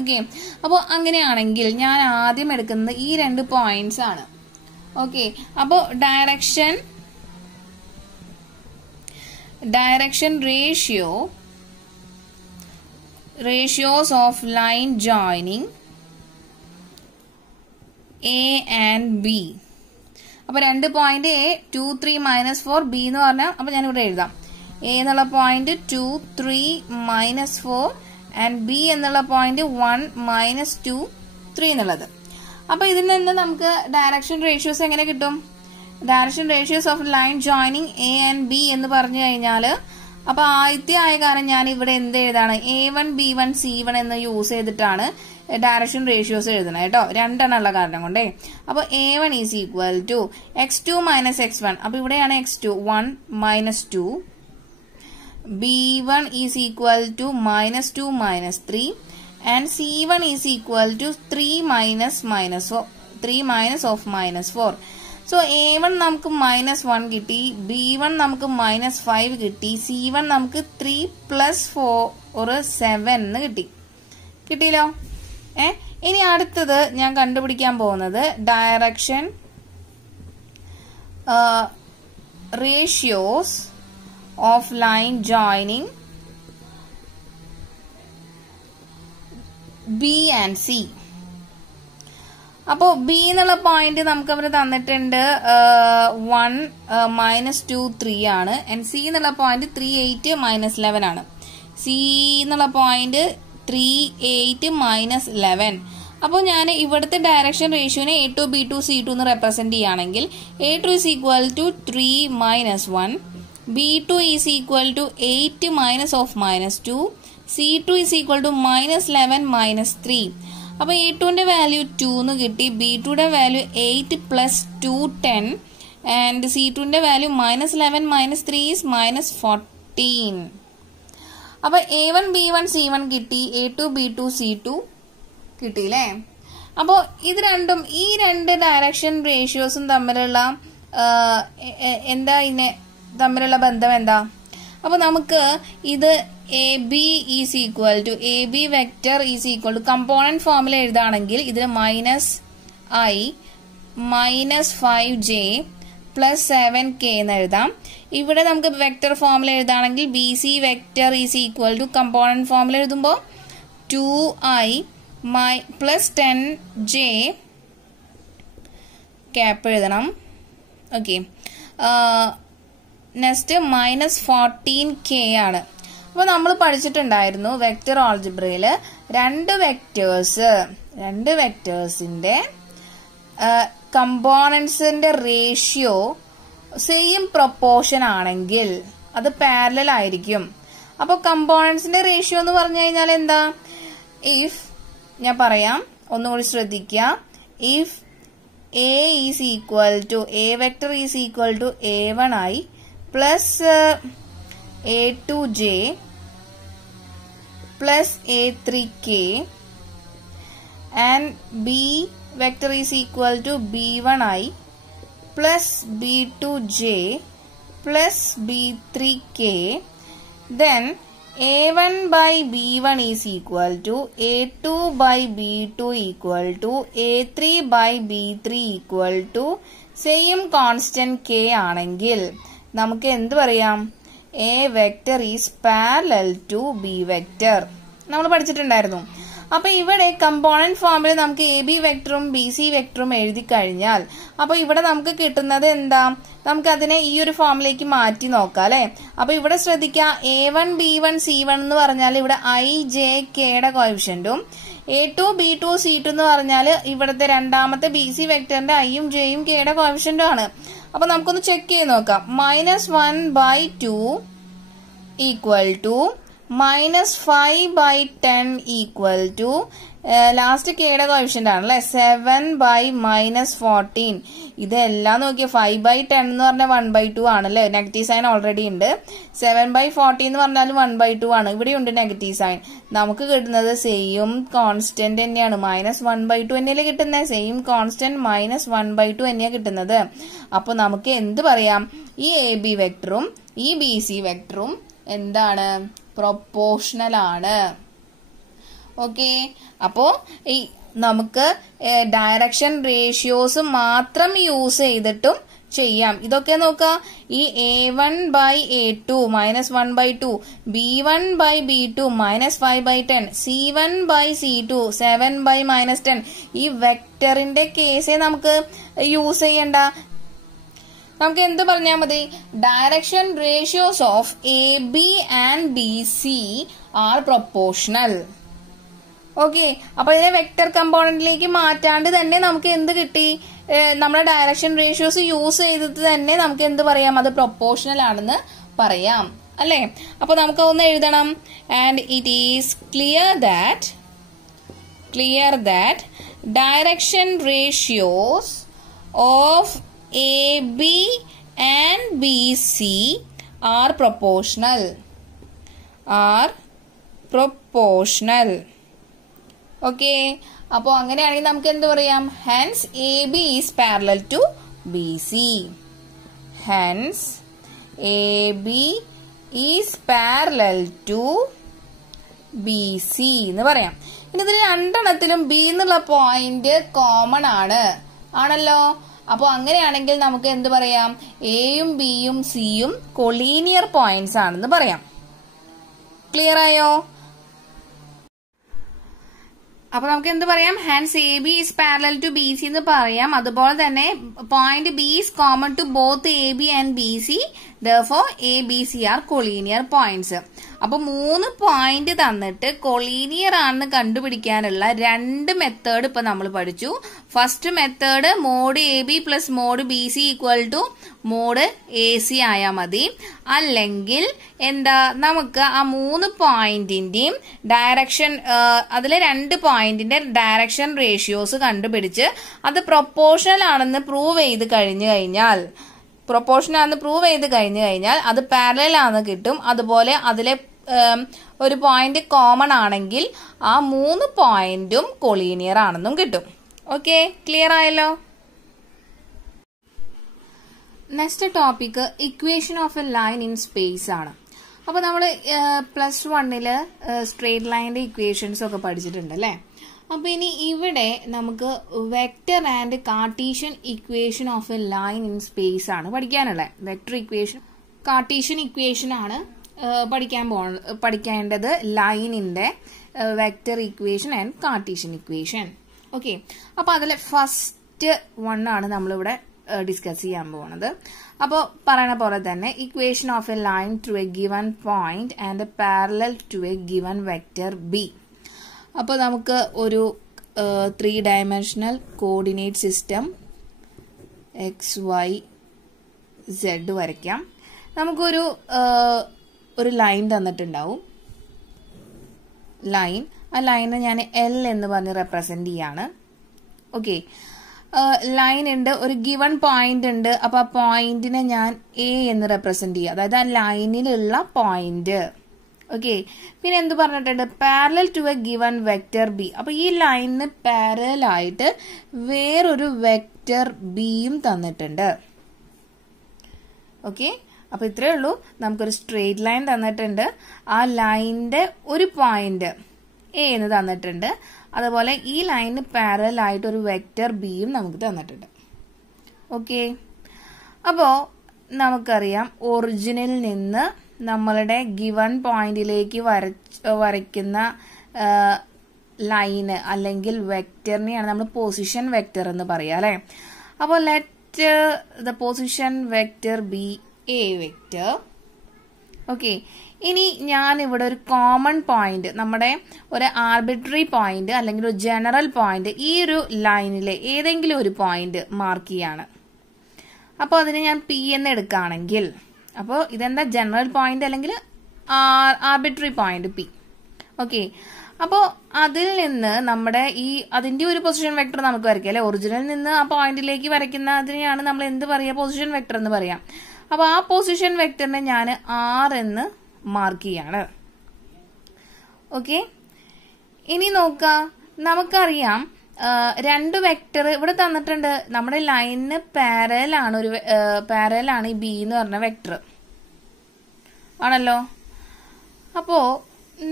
ഓക്കെ, അപ്പോൾ അങ്ങനെയാണെങ്കിൽ ഞാൻ ആദ്യം എടുക്കുന്നത് ഈ 2 പോയിന്റ്സ് ആണ്. ഓക്കെ, അപ്പോൾ direction direction ratios of line joining A and B. അപ്പോൾ 2 പോയിന്റ് A 2 3 minus 4 B എന്ന് പറഞ്ഞാൽ അപ്പോൾ ഞാൻ ഇവിടെ എഴുതാം A എന്നുള്ള പോയിന്റ് 2 3 minus 4 and B എന്നുള്ള പോയിന്റ് 1 minus 2 3 എന്നുള്ളത്. അപ്പോൾ ഇതിൽ നിന്ന് നമുക്ക് ഡയറക്ഷൻ റേഷ്യോസ് എങ്ങനെ കിട്ടും? Direction ratios of line joining A and B എന്ന് പറഞ്ഞു കഴിഞ്ഞാൽ അപ്പോൾ ആദ്യത്തെ ആയ കാരണം ഞാൻ ഇവിടെ എന്ത് എഴുതാണ് A1 B1 C1 എന്ന് യൂസ് ചെയ്തിട്ടാണ് ഡയറക്ഷൻ റേഷ്യോസ് എഴുതണം കേട്ടോ, രണ്ടെണ്ണമുള്ള കാരണം കൊണ്ടേ. അപ്പോൾ A1 is equal to x2 minus x1. അപ്പോൾ ഇവിടെയാണ് x2 1 minus 2. B1 is equal to minus 2 minus 3 and C1 is equal to 3 minus of minus 4. So A1 നമുക്ക് -1 കിട്ടി, B1 നമുക്ക് -5 കിട്ടി, C1 നമുക്ക് 3 + 4 7 എന്ന് കിട്ടിയല്ലോ. ഇനി അടുത്തത് ഞാൻ കണ്ടുപിടിക്കാൻ പോകുന്നത് direction ratios of line joining B and C. അപ്പോൾ B എന്നുള്ള പോയിന്റ് നമുക്ക് അവർ തന്നിട്ടുണ്ട് 1 -2 3 ആണ്. ആൻഡ് C എന്നുള്ള പോയിന്റ് 3 8 -11 ആണ്. C എന്നുള്ള പോയിന്റ് 3 8 -11. അപ്പോൾ ഞാൻ ഇവിടുത്തെ ഡയറക്ഷൻ റേഷ്യോനെ A2 B2 C2 എന്ന് റെപ്രസെന്റ് ചെയ്യുകയാണെങ്കിൽ A2 is equal to 3 - 1, B2 is equal to 8 - -2, C2 is equal to -11 -3. അപ്പോൾ A2ന്റെ വാല്യൂ 2 എന്ന് കിട്ടി, B2യുടെ വാല്യൂ 8 + 2 10 ആൻഡ് C2ന്റെ വാല്യൂ -11 -3 ഈസ് -14. അപ്പോൾ A1 B1 C1 കിട്ടി, A2 B2 C2 കിട്ടിയില്ലേ. അപ്പോൾ ഇത് രണ്ടും ഈ രണ്ട് ഡയറക്ഷൻ റേഷ്യോസും തമ്മിലുള്ള തമ്മിലുള്ള ബന്ധം എന്താ? അപ്പോൾ നമുക്ക് ഇത് AB is equal to AB vector is equal to component ഫോമിൽ എഴുതാണെങ്കിൽ ഇതിൽ -I -5J + 7K എന്ന് എഴുതാം. ഇവിടെ നമുക്ക് വെക്റ്റർ ഫോമിൽ എഴുതാണെങ്കിൽ BC vector is equal to component ഫോമിൽ എഴുതുമ്പോൾ 2I + 10J ക്യാപ്പ് എഴുതണം. ഓക്കെ, നെക്സ്റ്റ് -14K ആണ്. അപ്പോൾ നമ്മൾ പഠിച്ചിട്ടുണ്ടായിരുന്നു വെക്റ്റർ ആൾജിബ്രയിൽ രണ്ട് വെക്റ്റേഴ്സിന്റെ കമ്പോണൻസിന്റെ റേഷ്യോ സെയിം പ്രൊപ്പോർഷൻ ആണെങ്കിൽ അത് പാരലൽ ആയിരിക്കും. അപ്പോൾ കമ്പോണൻസിന്റെ റേഷ്യോ എന്ന് പറഞ്ഞു കഴിഞ്ഞാൽ എന്താ? ഇഫ് ഞാൻ പറയാം, ഒന്നുകൂടി ശ്രദ്ധിക്കുക. If A is equal to A vector is equal to A1I + A2J + A3K and B vector is equal to B1I plus B2J plus B3K, then A1 by B1 is equal to A2 by B2 equal to A3 by B3 equal to same constant K ആണെങ്കിൽ നമുക്ക് എന്ത് പറയാം? A vector is parallel to B vector. നമ്മൾ പഠിച്ചിട്ടുണ്ടായിരുന്നു. അപ്പോൾ ഇവിടെ component ഫോമിൽ നമുക്ക് AB വെക്ടറും BC വെക്ടറും എഴുതി കഴിഞ്ഞാൽ അപ്പോൾ ഇവിടെ നമുക്ക് കിട്ടുന്നത് എന്താ? നമുക്ക് അതിനെ ഈ ഒരു ഫോമിലേക്ക് മാറ്റി നോക്കാം അല്ലേ. അപ്പോൾ ഇവിടെ ശ്രദ്ധിക്കുക, A1 B1 C1 എന്ന് പറഞ്ഞാൽ ഇവിടെ I J K യുടെ കോഎഫിഷ്യന്റും A2 B2 C2 എന്ന് പറഞ്ഞാൽ ഇവിടുത്തെ രണ്ടാമത്തെ BC വെക്ടറിന്റെ Iയും Jയും K യുടെ കോഎഫിഷ്യന്റും ആണ്. അപ്പോൾ നമുക്കൊന്ന് ചെക്ക് ചെയ്ത് നോക്കാം. -1/2 equal to -5/10 equal to last കെയുടെ കോഎഫിഷ്യന്റ് ആണല്ലേ 7/-14. ഇതെല്ലാം നോക്കിയാൽ 5/10 എന്ന് പറഞ്ഞാൽ 1/2 ആണല്ലേ, നെഗറ്റീവ് സൈൻ ഓൾറെഡി ഉണ്ട്. 7/40 എന്ന് പറഞ്ഞാലും 1/2 ആണ്, ഇവിടെ ഉണ്ട് നെഗറ്റീവ് സൈൻ. നമുക്ക് കിട്ടുന്നത് സെയിം കോൺസ്റ്റന്റ് തന്നെയാണ്, -1/2 തന്നെയല്ലേ കിട്ടുന്നത്. സെയിം കോൺസ്റ്റന്റ് -1/2 തന്നെയാണ് കിട്ടുന്നത്. അപ്പൊ നമുക്ക് എന്ത് പറയാം? ഈ AB വെക്ടറും ഈ BC വെക്ടറും എന്താണ്? പ്രൊപ്പോർഷണൽ ആണ്. ഓക്കെ, അപ്പോ നമുക്ക് ഡയറക്ഷൻ റേഷ്യോസ് മാത്രം യൂസ് ചെയ്തിട്ടും ചെയ്യാം. ഇതൊക്കെ നോക്കുക, ഈ A1/A2 -1/2, B1/B2 -5/10, C1/C2 7/-10. ഈ വെക്ടറിന്റെ കേസേ നമുക്ക് യൂസ് ചെയ്യണ്ട. നമുക്ക് എന്ത് പറഞ്ഞാൽ മതി? Direction ratios of AB and BC are proportional. Okay, അപ്പൊ ഇതിനെ വെക്ടർ കമ്പോണന്റിലേക്ക് മാറ്റാണ്ട് തന്നെ നമുക്ക് എന്ത് കിട്ടി? നമ്മുടെ ഡയറക്ഷൻ റേഷ്യോസ് യൂസ് ചെയ്തിട്ട് തന്നെ നമുക്ക് എന്ത് പറയാം? അത് പ്രൊപ്പോർഷണൽ ആണെന്ന് പറയാം, അല്ലേ? അപ്പൊ നമുക്ക് ഒന്ന് എഴുതണം. And it is clear that direction ratios of AB and BC are proportional. Okay. അപ്പോൾ അങ്ങനെയാണെങ്കിൽ നമുക്ക് എന്ത് പറയാം? Hence AB is parallel to BC. Hence AB is parallel to BC എന്ന് പറയാം. ഇനി ഇതിൽ രണ്ടെണ്ണത്തിലും B എന്നുള്ള പോയിന്റ് കോമൺ ആണല്ലോ. അപ്പോൾ അങ്ങനെയാണെങ്കിൽ നമുക്ക് എന്ത് പറയാം? എയും ബിയും സിയും കൊളീനിയർ പോയിന്റ്സ് ആണെന്ന് പറയാം. ക്ലിയർ ആയോ? അപ്പൊ നമുക്ക് എന്ത് പറയാം? Hence AB is parallel to BC എന്ന് പറയാം. അതുപോലെ തന്നെ point B is common to both AB and BC. Therefore ABC are collinear points. അപ്പൊ 3 പോയിന്റ് തന്നിട്ട് കൊളീനിയർ ആണെന്ന് കണ്ടുപിടിക്കാനുള്ള 2 മെത്തേഡ് ഇപ്പൊ നമ്മൾ പഠിച്ചു. First method mod AB plus mod BC equal to mod AC ആയാൽ മതി. അല്ലെങ്കിൽ എന്താ, നമുക്ക് ആ 3 പോയിന്റിന്റെയും ഡയറക്ഷൻ, അതിലെ 2 പോയിന്റിന്റെ ഡയറക്ഷൻ റേഷ്യോസ് കണ്ടുപിടിച്ച് അത് പ്രൊപ്പോർഷണൽ ആണെന്ന് പ്രൂവ് ചെയ്ത് കഴിഞ്ഞു കഴിഞ്ഞാൽ അത് പാരലൽ ആണെന്ന് കിട്ടും. അതുപോലെ അതിലെ ഒരു പോയിന്റ് കോമൺ ആണെങ്കിൽ ആ 3 പോയിന്റും കൊളീനിയർ ആണെന്നും കിട്ടും. ഓക്കെ, ക്ലിയർ ആയല്ലോ? Next topic equation of a line in space ആണ്. അപ്പൊ നമ്മൾ +1 സ്ട്രേറ്റ് ലൈനിന്റെ ഇക്വേഷൻസ് ഒക്കെ പഠിച്ചിട്ടുണ്ട് അല്ലേ? അപ്പൊ ഇനി ഇവിടെ നമുക്ക് vector and Cartesian equation of a line in space ആണ് പഠിക്കാനുള്ളത്. വെക്ടർ ഇക്വേഷൻ, കാർട്ടീഷ്യൻ ഇക്വേഷൻ ആണ് പഠിക്കേണ്ടത്. ലൈനിന്റെ vector equation and Cartesian equation. Okay, അപ്പൊ അതിലെ ഫസ്റ്റ് 1 ആണ് നമ്മളിവിടെ ഡിസ്കസ് ചെയ്യാൻ പോകുന്നത്. അപ്പോൾ പറയണ പോലെ തന്നെ equation of a line to a given point and parallel to a given vector B. അപ്പോൾ നമുക്ക് ഒരു 3 ഡയമെൻഷണൽ കോർഡിനേറ്റ് സിസ്റ്റം XYZ വരയ്ക്കാം. നമുക്കൊരു ലൈൻ തന്നിട്ടുണ്ടാവും. ലൈൻ, ആ ലൈനെ ഞാൻ L എന്ന് പറഞ്ഞ് റെപ്രസെന്റ് ചെയ്യാണ്. ഓക്കെ, ലൈൻ ഉണ്ട്, ഒരു ഗിവൺ പോയിന്റ് ഉണ്ട്. അപ്പൊ ആ പോയിന്റിനെ ഞാൻ A എന്ന് റെപ്രസെന്റ് ചെയ്യുക, അതായത് ആ ലൈനിലുള്ള പോയിന്റ്. ഓക്കെ, പിന്നെ എന്ത് പറഞ്ഞിട്ടുണ്ട്? Parallel to a given vector B. അപ്പൊ ഈ ലൈനിന് പാരലൽ ആയിട്ട് വേറൊരു വെക്ടർ ബിയും തന്നിട്ടുണ്ട്. ഓക്കെ, അപ്പൊ ഇത്രയേ ഉള്ളൂ. നമുക്കൊരു സ്ട്രേറ്റ് ലൈൻ തന്നിട്ടുണ്ട്, ആ ലൈനിന്റെ ഒരു പോയിന്റ് A എന്ന് തന്നിട്ടുണ്ട്. അതുപോലെ ഈ ലൈനിന് പാരലൽ ആയിട്ട് ഒരു വെക്ടർ ബിയും നമുക്ക് തന്നിട്ടുണ്ട്. ഓക്കെ, അപ്പോ നമുക്കറിയാം ഒറിജിനിൽ നിന്ന് നമ്മളുടെ ഗിവൺ പോയിന്റിലേക്ക് വരയ്ക്കുന്ന ലൈന് അല്ലെങ്കിൽ വെക്ടറിനെയാണ് നമ്മൾ പൊസിഷൻ വെക്ടർ എന്ന് പറയാം, അല്ലെ? അപ്പോൾ let the position vector B A vector. Okay, ഇനി ഞാൻ ഇവിടെ ഒരു കോമൺ പോയിന്റ്, നമ്മുടെ ഒരു ആർബിട്രറി പോയിന്റ് അല്ലെങ്കിൽ ഒരു ജനറൽ പോയിന്റ് ഈ ഒരു ലൈനിലെ ഏതെങ്കിലും ഒരു പോയിന്റ് മാർക്ക് ചെയ്യാണ്. അപ്പോൾ അതിനെ ഞാൻ P എന്ന് എടുക്കുകയാണെങ്കിൽ, അപ്പോൾ ഇതെന്താ ജനറൽ പോയിന്റ് അല്ലെങ്കിൽ ആർബിട്രറി പോയിന്റ് P. ഓക്കെ, അപ്പോൾ അതിൽ നിന്ന് നമ്മുടെ അതിന്റെ ഒരു പൊസിഷൻ വെക്ടർ നമുക്ക് വരയ്ക്കാം, അല്ലെ? ഒറിജിനൽ നിന്ന് ആ പോയിന്റിലേക്ക് വരയ്ക്കുന്ന അതിനെയാണ് നമ്മൾ എന്ത് പറയുക? പൊസിഷൻ വെക്ടർ എന്ന് പറയാം. അപ്പൊ ആ പൊസിഷൻ വെക്ടറിനെ ഞാൻ R എന്ന് മാർക്ക് ചെയ്യാണ്. ഓക്കെ, ഇനി നോക്കാം, നമുക്കറിയാം 2 വെക്ടർ ഇവിടെ തന്നിട്ടുണ്ട്. നമ്മുടെ ലൈനിന് പാരലാണ് ഈ B എന്ന് പറഞ്ഞ വെക്ടർ ആണല്ലോ. അപ്പോ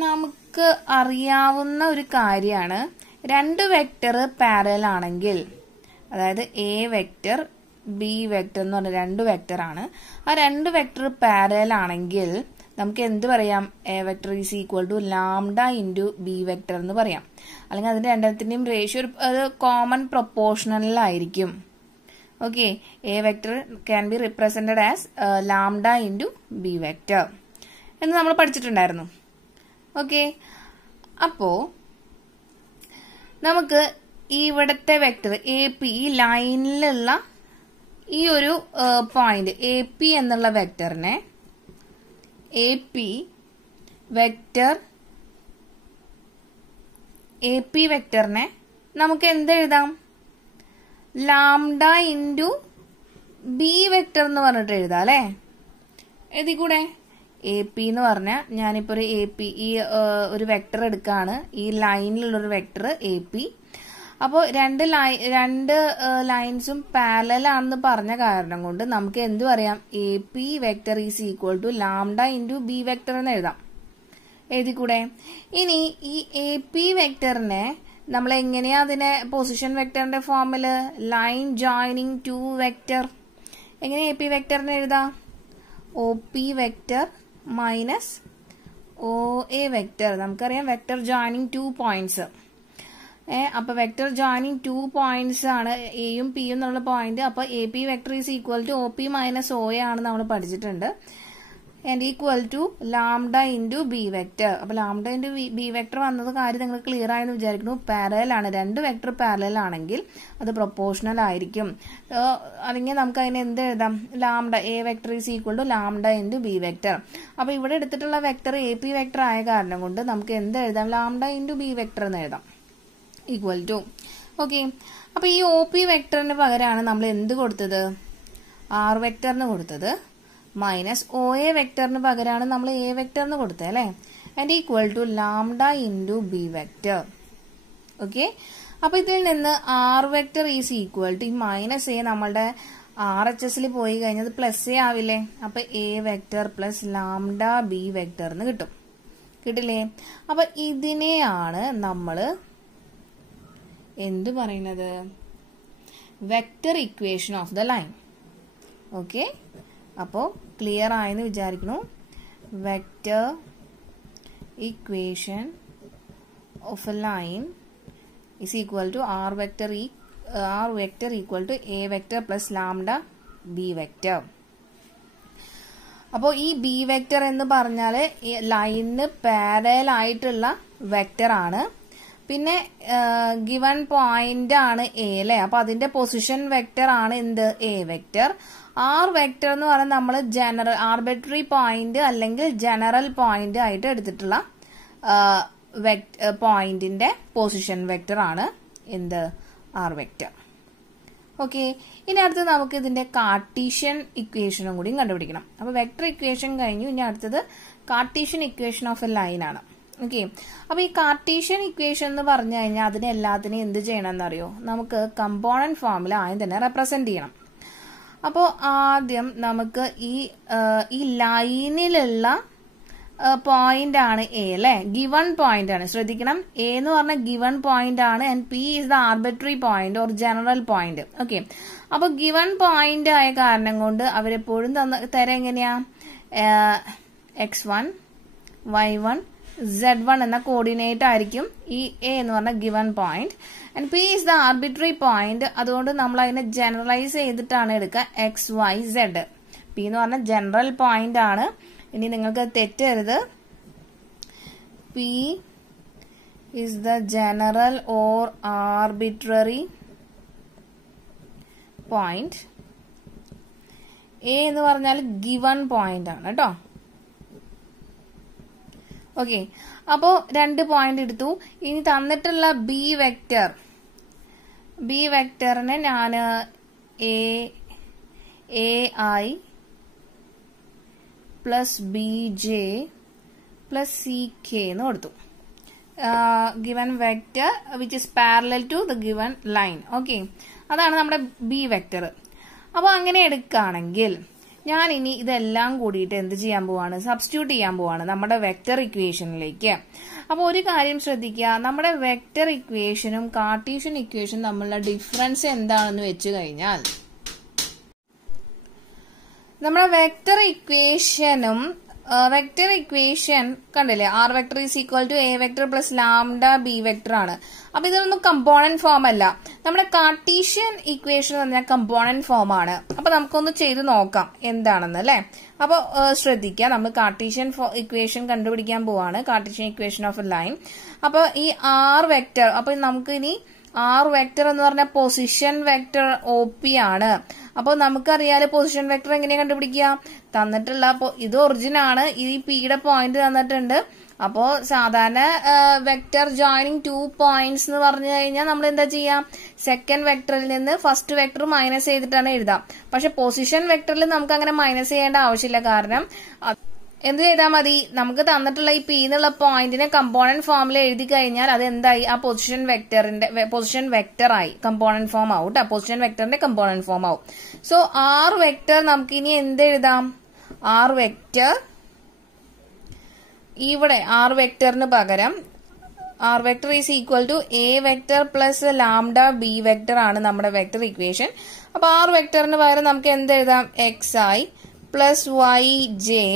നമുക്ക് അറിയാവുന്ന ഒരു കാര്യമാണ്, 2 വെക്ടർ പാരലൽ ആണെങ്കിൽ, അതായത് A വെക്ടർ ബി വെക്ടർ എന്ന് പറഞ്ഞ 2 വെക്ടറാണ്. ആ 2 വെക്ടർ പാരലൽ ആണെങ്കിൽ നമുക്ക് എന്ത് പറയാം? A vector is equal to lambda into B vector എന്ന് പറയാം. അല്ലെങ്കിൽ അതിന്റെ രണ്ടത്തിന്റെയും റേഷ്യോ ഒരു കോമൺ പ്രൊപ്പോർഷണലിലായിരിക്കും. Okay, A vector can be represented as lambda into B vector എന്ന് നമ്മൾ പഠിച്ചിട്ടുണ്ടായിരുന്നു. ഓക്കെ, അപ്പോ നമുക്ക് ഇവിടത്തെ വെക്ടർ എ പി, ഈ ലൈനിലുള്ള ഈ ഒരു പോയിന്റ് എ പി എന്നുള്ള വെക്ടറിനെ വെക്ടറിനെ നമുക്ക് എന്തെഴുതാം? ലാംഡ ഇൻറ്റു ബി വെക്ടർ എന്ന് പറഞ്ഞിട്ട് എഴുതാം അല്ലെ. എഴുതിക്കൂടെ? എ പി എന്ന് പറഞ്ഞാൽ ഞാനിപ്പോ ഒരു എ പി ഈ ഒരു വെക്ടർ എടുക്കാണ്, ഈ ലൈനിലുള്ളൊരു വെക്ടർ എ പി. അപ്പോൾ രണ്ട് ലൈൻസും പാരലൽ ആണെന്ന് പറഞ്ഞ കാരണം കൊണ്ട് നമുക്ക് എന്ത് പറയാം? A P vector is equal to lambda into B vector എന്ന് എഴുതാം. എഴുതിക്കൂടെ? ഇനി ഈ എ പി വെക്ടറിനെ നമ്മൾ എങ്ങനെയാ അതിനെ പൊസിഷൻ വെക്ടറിന്റെ ഫോമില് ലൈൻ ജോയിനിങ് ടു വെക്ടർ എങ്ങനെ എ പി വെക്ടറിനെ എഴുതാം? O P vector minus O A vector. നമുക്കറിയാം വെക്ടർ ജോയിനിങ് 2 പോയിന്റ്സ്. അപ്പൊ വെക്ടർ ജോയിനിങ് 2 പോയിന്റ്സ് ആണ് എയും പിയും എന്നുള്ള പോയിന്റ്. അപ്പൊ A P vector is equal to O P minus O A ആണ് നമ്മൾ പഠിച്ചിട്ടുണ്ട്. And equal to lambda into B vector. അപ്പൊ ലാംഡ ഇൻറ്റു ബി വെക്ടർ വന്നത് കാര്യം നിങ്ങൾ ക്ലിയർ ആയെന്ന് വിചാരിക്കുന്നു. പാരലൽ ആണ്, 2 വെക്ടർ പാരലൽ ആണെങ്കിൽ അത് പ്രൊപ്പോർഷണൽ ആയിരിക്കും. അല്ലെങ്കിൽ നമുക്ക് അതിനെ എന്ത് എഴുതാം? Lambda A vector is equal to lambda into B vector. അപ്പൊ ഇവിടെ എടുത്തിട്ടുള്ള വെക്ടർ എ പി വെക്ടർ ആയ കാരണം കൊണ്ട് നമുക്ക് എന്ത് എഴുതാം? ലാംഡ ഇൻറ്റു ബി വെക്ടർ എന്ന് എഴുതാം. Equal to. ഓക്കെ, അപ്പൊ ഈ ഒ പി വെക്ടറിന് പകരമാണ് നമ്മൾ എന്ത് കൊടുത്തത്? ആർ വെക്ടറിന് കൊടുത്തത്. മൈനസ് ഒ എ വെക്ടറിന് പകരമാണ് നമ്മൾ എ വെക്ടറിന് കൊടുത്തത് അല്ലെ. And equal to lambda into B vector. Okay, അപ്പൊ ഇതിൽ നിന്ന് R vector is equal to ഈ മൈനസ് എ നമ്മളുടെ ആർ എച്ച് എസിൽ പോയി കഴിഞ്ഞത് പ്ലസ് എ ആവില്ലേ. അപ്പൊ A vector plus lambda B vector എന്ന് കിട്ടും. കിട്ടില്ലേ? അപ്പൊ ഇതിനെയാണ് നമ്മള് എന്ത് പറയുന്നത്? Vector equation of the line. Okay, അപ്പോ ക്ലിയർ ആയെന്ന് വിചാരിക്കുന്നു. Vector equation of a line is equal to R vector equal to A vector plus lambda B vector. അപ്പോ ഈ ബി വെക്ടർ എന്ന് പറഞ്ഞാല് ലൈനിന് പാരലൽ ആയിട്ടുള്ള വെക്ടർ ആണ്. പിന്നെ ഗിവൺ പോയിന്റ് ആണ് എ അല്ലെ. അപ്പൊ അതിന്റെ പൊസിഷൻ വെക്ടർ ആണ് എന്ത്? A vector. ആർ വെക്ടർ എന്ന് പറഞ്ഞാൽ നമ്മൾ ജനറൽ ആർബിട്രറി പോയിന്റ് അല്ലെങ്കിൽ ജനറൽ പോയിന്റ് ആയിട്ട് എടുത്തിട്ടുള്ള പോയിന്റിന്റെ പൊസിഷൻ വെക്ടർ ആണ് എന്ത്? R vector. ഓക്കെ, ഇനി അടുത്ത് നമുക്ക് ഇതിന്റെ കാർട്ടീഷ്യൻ ഇക്വേഷനും കൂടി കണ്ടുപിടിക്കണം. അപ്പൊ വെക്ടർ ഇക്വേഷൻ കഴിഞ്ഞു. ഇനി അടുത്തത് Cartesian equation of a line ആണ്. ഓക്കെ, അപ്പൊ ഈ കാർട്ടീഷ്യൻ ഇക്വേഷൻ എന്ന് പറഞ്ഞു കഴിഞ്ഞാൽ അതിനെ എല്ലാത്തിനെയും എന്ത് ചെയ്യണം എന്നറിയോ? നമുക്ക് കമ്പോണന്റ് ഫോമിൽ ആദ്യം തന്നെ റെപ്രസെന്റ് ചെയ്യണം. അപ്പോ ആദ്യം നമുക്ക് ഈ ലൈനിലുള്ള പോയിന്റ് ആണ് എ അല്ലെ. ഗിവൺ പോയിന്റ് ആണ്, ശ്രദ്ധിക്കണം. എ എന്ന് പറഞ്ഞ ഗിവൺ പോയിന്റ് ആണ് and P is the arbitrary point or general point. Okay, അപ്പൊ ഗിവൺ പോയിന്റ് ആയ കാരണം കൊണ്ട് അവരെപ്പോഴും തരം എങ്ങനെയാ? x1 y1 z1 എന്ന കോർഡിനേറ്റ് ആയിരിക്കും ഈ എ എന്ന് പറഞ്ഞ given point. And P is the arbitrary point. അതുകൊണ്ട് നമ്മൾ അതിനെ ജനറലൈസ് ചെയ്തിട്ടാണ് എടുക്കുക എക്സ് വൈ സെഡ്. പി എന്ന് പറഞ്ഞ ജനറൽ പോയിന്റ് ആണ്. ഇനി നിങ്ങൾക്ക് തെറ്റരുത്. P is the general or arbitrary point. A എന്ന് പറഞ്ഞാൽ ഗിവൺ പോയിന്റ് ആണ് കേട്ടോ. ഓക്കെ, അപ്പോ 2 പോയിന്റ് എടുത്തു. ഇനി തന്നിട്ടുള്ള ബി വെക്ടറിനെ ഞാൻ A I plus B J plus C K എന്ന് കൊടുത്തു. Given vector which is parallel to the given line. Okay, അതാണ് നമ്മുടെ ബി വെക്ടർ. അപ്പൊ അങ്ങനെ എടുക്കുകയാണെങ്കിൽ ഞാൻ ഇനി ഇതെല്ലാം കൂടിയിട്ട് എന്ത് ചെയ്യാൻ പോവാണ്? സബ്സ്റ്റിറ്റ്യൂട്ട് ചെയ്യാൻ പോവാണ് നമ്മുടെ വെക്ടർ ഇക്വേഷനിലേക്ക്. അപ്പൊ ഒരു കാര്യം ശ്രദ്ധിക്കുക, നമ്മുടെ വെക്ടർ ഇക്വേഷനും കാർട്ടീഷ്യൻ ഇക്വേഷനും തമ്മിലുള്ള ഡിഫറൻസ് എന്താണെന്ന് വെച്ച് കഴിഞ്ഞാൽ നമ്മുടെ വെക്ടർ ഇക്വേഷൻ കണ്ടില്ലേ, R vector is equal to A vector plus lambda B vector ആണ്. അപ്പൊ ഇതൊന്നും കമ്പോണന്റ് ഫോം അല്ല. നമ്മുടെ കാർട്ടീഷ്യൻ ഇക്വേഷൻ എന്ന് പറഞ്ഞാൽ കമ്പോണന്റ് ഫോം ആണ്. അപ്പൊ നമുക്കൊന്ന് ചെയ്ത് നോക്കാം എന്താണെന്ന് അല്ലെ. അപ്പൊ ശ്രദ്ധിക്കുക, നമ്മൾ കാർട്ടീഷ്യൻ ഇക്വേഷൻ കണ്ടുപിടിക്കാൻ പോവാണ്, Cartesian equation of a line. അപ്പൊ ഈ ആർ വെക്ടർ, അപ്പൊ നമുക്ക് ഇനി ആർ വെക്ടർ എന്ന് പറഞ്ഞ പൊസിഷൻ വെക്ടർ ഒ പി ആണ്. അപ്പൊ നമുക്കറിയാലോ പൊസിഷൻ വെക്ടർ എങ്ങനെയാ കണ്ടുപിടിക്കുക, തന്നിട്ടുള്ള ഇത് ഒറിജിൻ ആണ്, ഈ പിയുടെ പോയിന്റ് തന്നിട്ടുണ്ട്. അപ്പോ സാധാരണ വെക്ടർ ജോയിനിങ് 2 പോയിന്റ്സ് എന്ന് പറഞ്ഞു കഴിഞ്ഞാൽ നമ്മൾ എന്താ ചെയ്യാം, സെക്കൻഡ് വെക്ടറിൽ നിന്ന് ഫസ്റ്റ് വെക്ടർ മൈനസ് ചെയ്തിട്ടാണ് എഴുതാം. പക്ഷെ പൊസിഷൻ വെക്ടറിൽ നമുക്ക് അങ്ങനെ മൈനസ് ചെയ്യേണ്ട ആവശ്യമില്ല. കാരണം എന്ത് ചെയ്താൽ മതി, നമുക്ക് തന്നിട്ടുള്ള ഈ പി എന്നുള്ള പോയിന്റിനെ കമ്പോണന്റ് ഫോമിൽ എഴുതി കഴിഞ്ഞാൽ അത് എന്തായി, ആ പൊസിഷൻ വെക്ടർ ആയി, കമ്പോണന്റ് ഫോം ആവും കേട്ടോ, പൊസിഷൻ വെക്ടറിന്റെ കമ്പോണന്റ് ഫോം ആവും. സോ ആർ വെക്ടർ നമുക്ക് ഇനി എന്ത് എഴുതാം, ആർ വെക്ടർ, ഇവിടെ ആർ വെക്ടറിന് പകരം R vector is equal to A vector plus lambda B vector ആണ് നമ്മുടെ വെക്ടർ ഇക്വേഷൻ. അപ്പൊ ആർ വെക്ടറിന് പകരം നമുക്ക് എന്ത് എഴുതാം, X I plus Y J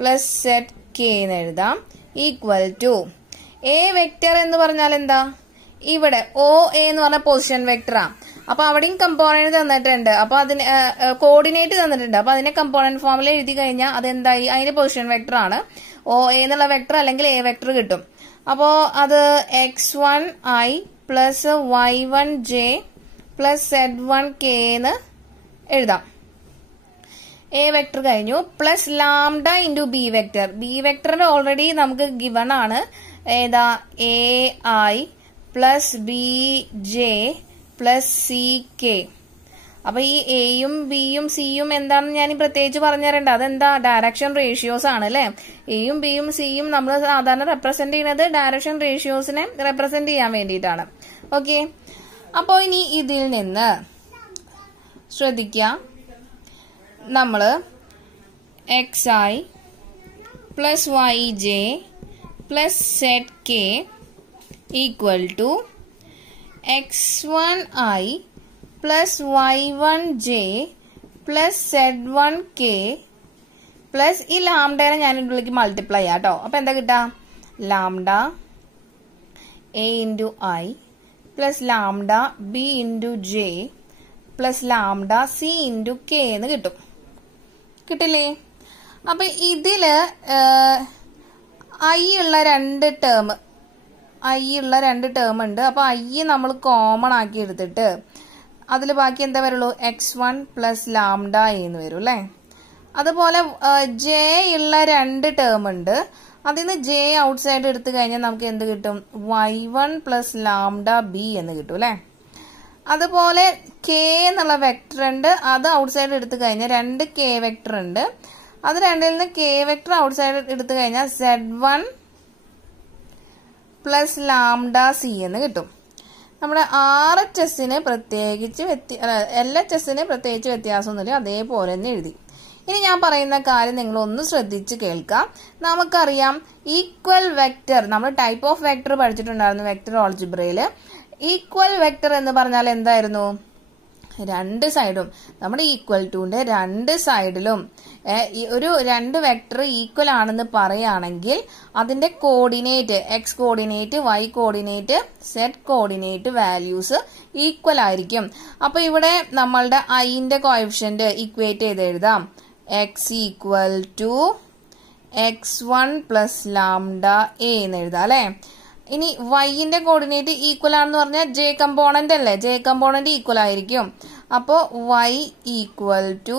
plus zed K എന്ന് എഴുതാം, ഈക്വൽ ടു എ വെക്ടർ എന്ന് പറഞ്ഞാൽ എന്താ, ഇവിടെ ഒ എ എന്ന് പറഞ്ഞ പൊസിഷൻ വെക്ടറാ. അപ്പൊ അവിടെയും കമ്പോണന്റ് തന്നിട്ടുണ്ട്, അപ്പൊ അതിന് കോർഡിനേറ്റ് തന്നിട്ടുണ്ട്. അപ്പൊ അതിനെ കമ്പോണന്റ് ഫോമിൽ എഴുതി കഴിഞ്ഞാൽ അതെന്തായി, അതിന്റെ പൊസിഷൻ വെക്ടർ ആണ്. ഒ എ എന്നുള്ള വെക്ടർ അല്ലെങ്കിൽ എ വെക്ടർ കിട്ടും. അപ്പോ അത് x1i plus y1j plus z1k എന്ന് എഴുതാം. എ വെക്ടർ കഴിഞ്ഞു. Plus lambda into B vector. B വെക്ടറിന് ഓൾറെഡി നമുക്ക് ഗിവൺ ആണ്, ഏതാ, A I plus B J plus C K. അപ്പൊ ഈ എയും ബിയും സിയും എന്താണെന്ന് ഞാൻ പ്രത്യേകിച്ച് പറഞ്ഞു തരണ്ട, അതെന്താ, ഡയറക്ഷൻ റേഷ്യോസ് ആണ് അല്ലെ. എയും ബിയും സിയും നമ്മൾ സാധാരണ റെപ്രസെന്റ് ചെയ്യുന്നത് ഡയറക്ഷൻ റേഷ്യോസിനെ റെപ്രസെന്റ് ചെയ്യാൻ വേണ്ടിയിട്ടാണ്. ഓക്കെ, അപ്പോ ഇനി ഇതിൽ നിന്ന് ശ്രദ്ധിക്കുക, നമ്മള് X I plus Y J plus zed K equal to x1i plus y1j plus z1k plus ഈ ലാംഡനെ ഞാൻ ഇതിലേക്ക് മൾട്ടിപ്ലൈ ചെയ്യാം കേട്ടോ. അപ്പൊ എന്താ കിട്ടാ, lambda A into I plus lambda B into J plus lambda C into K എന്ന് കിട്ടും. കിട്ടില്ലേ? അപ്പൊ ഇതില് ഐ ഉള്ള രണ്ട് ടേം ഉണ്ട്. അപ്പൊ ഐ നമ്മൾ കോമൺ ആക്കി എടുത്തിട്ട് അതിൽ ബാക്കി എന്താ വരുള്ളൂ, x1 പ്ലസ് ലാംഡ എന്ന് വരും അല്ലെ. അതുപോലെ ജെ ഉള്ള രണ്ട് ടേം ഉണ്ട്, അതിൽ നിന്ന് ജെ ഔട്ട് സൈഡ് എടുത്തു കഴിഞ്ഞാൽ നമുക്ക് എന്ത് കിട്ടും, y1 പ്ലസ് ലാംഡ ബി എന്ന് കിട്ടും അല്ലെ. അതുപോലെ കെ എന്നുള്ള വെക്ടർ ഉണ്ട്, അത് ഔട്ട് സൈഡ് എടുത്തു കഴിഞ്ഞാൽ രണ്ട് കെ വെക്ടർ ഉണ്ട്, അത് രണ്ടിൽ നിന്ന് കെ വെക്ടർ ഔട്ട് സൈഡ് എടുത്തു കഴിഞ്ഞാൽ z1 പ്ലസ് ലാംഡ സി എന്ന് കിട്ടും. നമ്മുടെ RHSന് പ്രത്യേകിച്ച് LHSന് പ്രത്യേകിച്ച് വ്യത്യാസമൊന്നുമില്ല, അതേപോലെ തന്നെ എഴുതി. ഇനി ഞാൻ പറയുന്ന കാര്യം നിങ്ങൾ ഒന്ന് ശ്രദ്ധിച്ച് കേൾക്കാം. നമുക്കറിയാം ഈക്വൽ വെക്ടർ, നമ്മൾ ടൈപ്പ് ഓഫ് വെക്ടർ പഠിച്ചിട്ടുണ്ടായിരുന്നു വെക്ടർ ഓൾജിബ്രയില്. ഈക്വൽ വെക്ടർ എന്ന് പറഞ്ഞാൽ എന്തായിരുന്നു, രണ്ട് സൈഡും നമ്മുടെ ഈക്വൽ ടുന്റെ രണ്ട് സൈഡിലും ഒരു രണ്ട് വെക്ടർ ഈക്വൽ ആണെന്ന് പറയുകയാണെങ്കിൽ അതിന്റെ coordinate X coordinate, Y coordinate, zed coordinate values equal ആയിരിക്കും. അപ്പൊ ഇവിടെ നമ്മളുടെ ഐന്റെ കോഎഫിഷ്യന്റ് ഇക്വേറ്റ് ചെയ്ത് എഴുതാം, X equal to x1 plus lambda A എന്ന് എഴുതാം അല്ലെ. ഇനി വൈന്റെ കോർഡിനേറ്റ് ഈക്വൽ ആണെന്ന് പറഞ്ഞാൽ ജെ കമ്പോണന്റ് അല്ലേ, ജെ കമ്പോണന്റ് ഈക്വൽ ആയിരിക്കും. അപ്പോ y equal to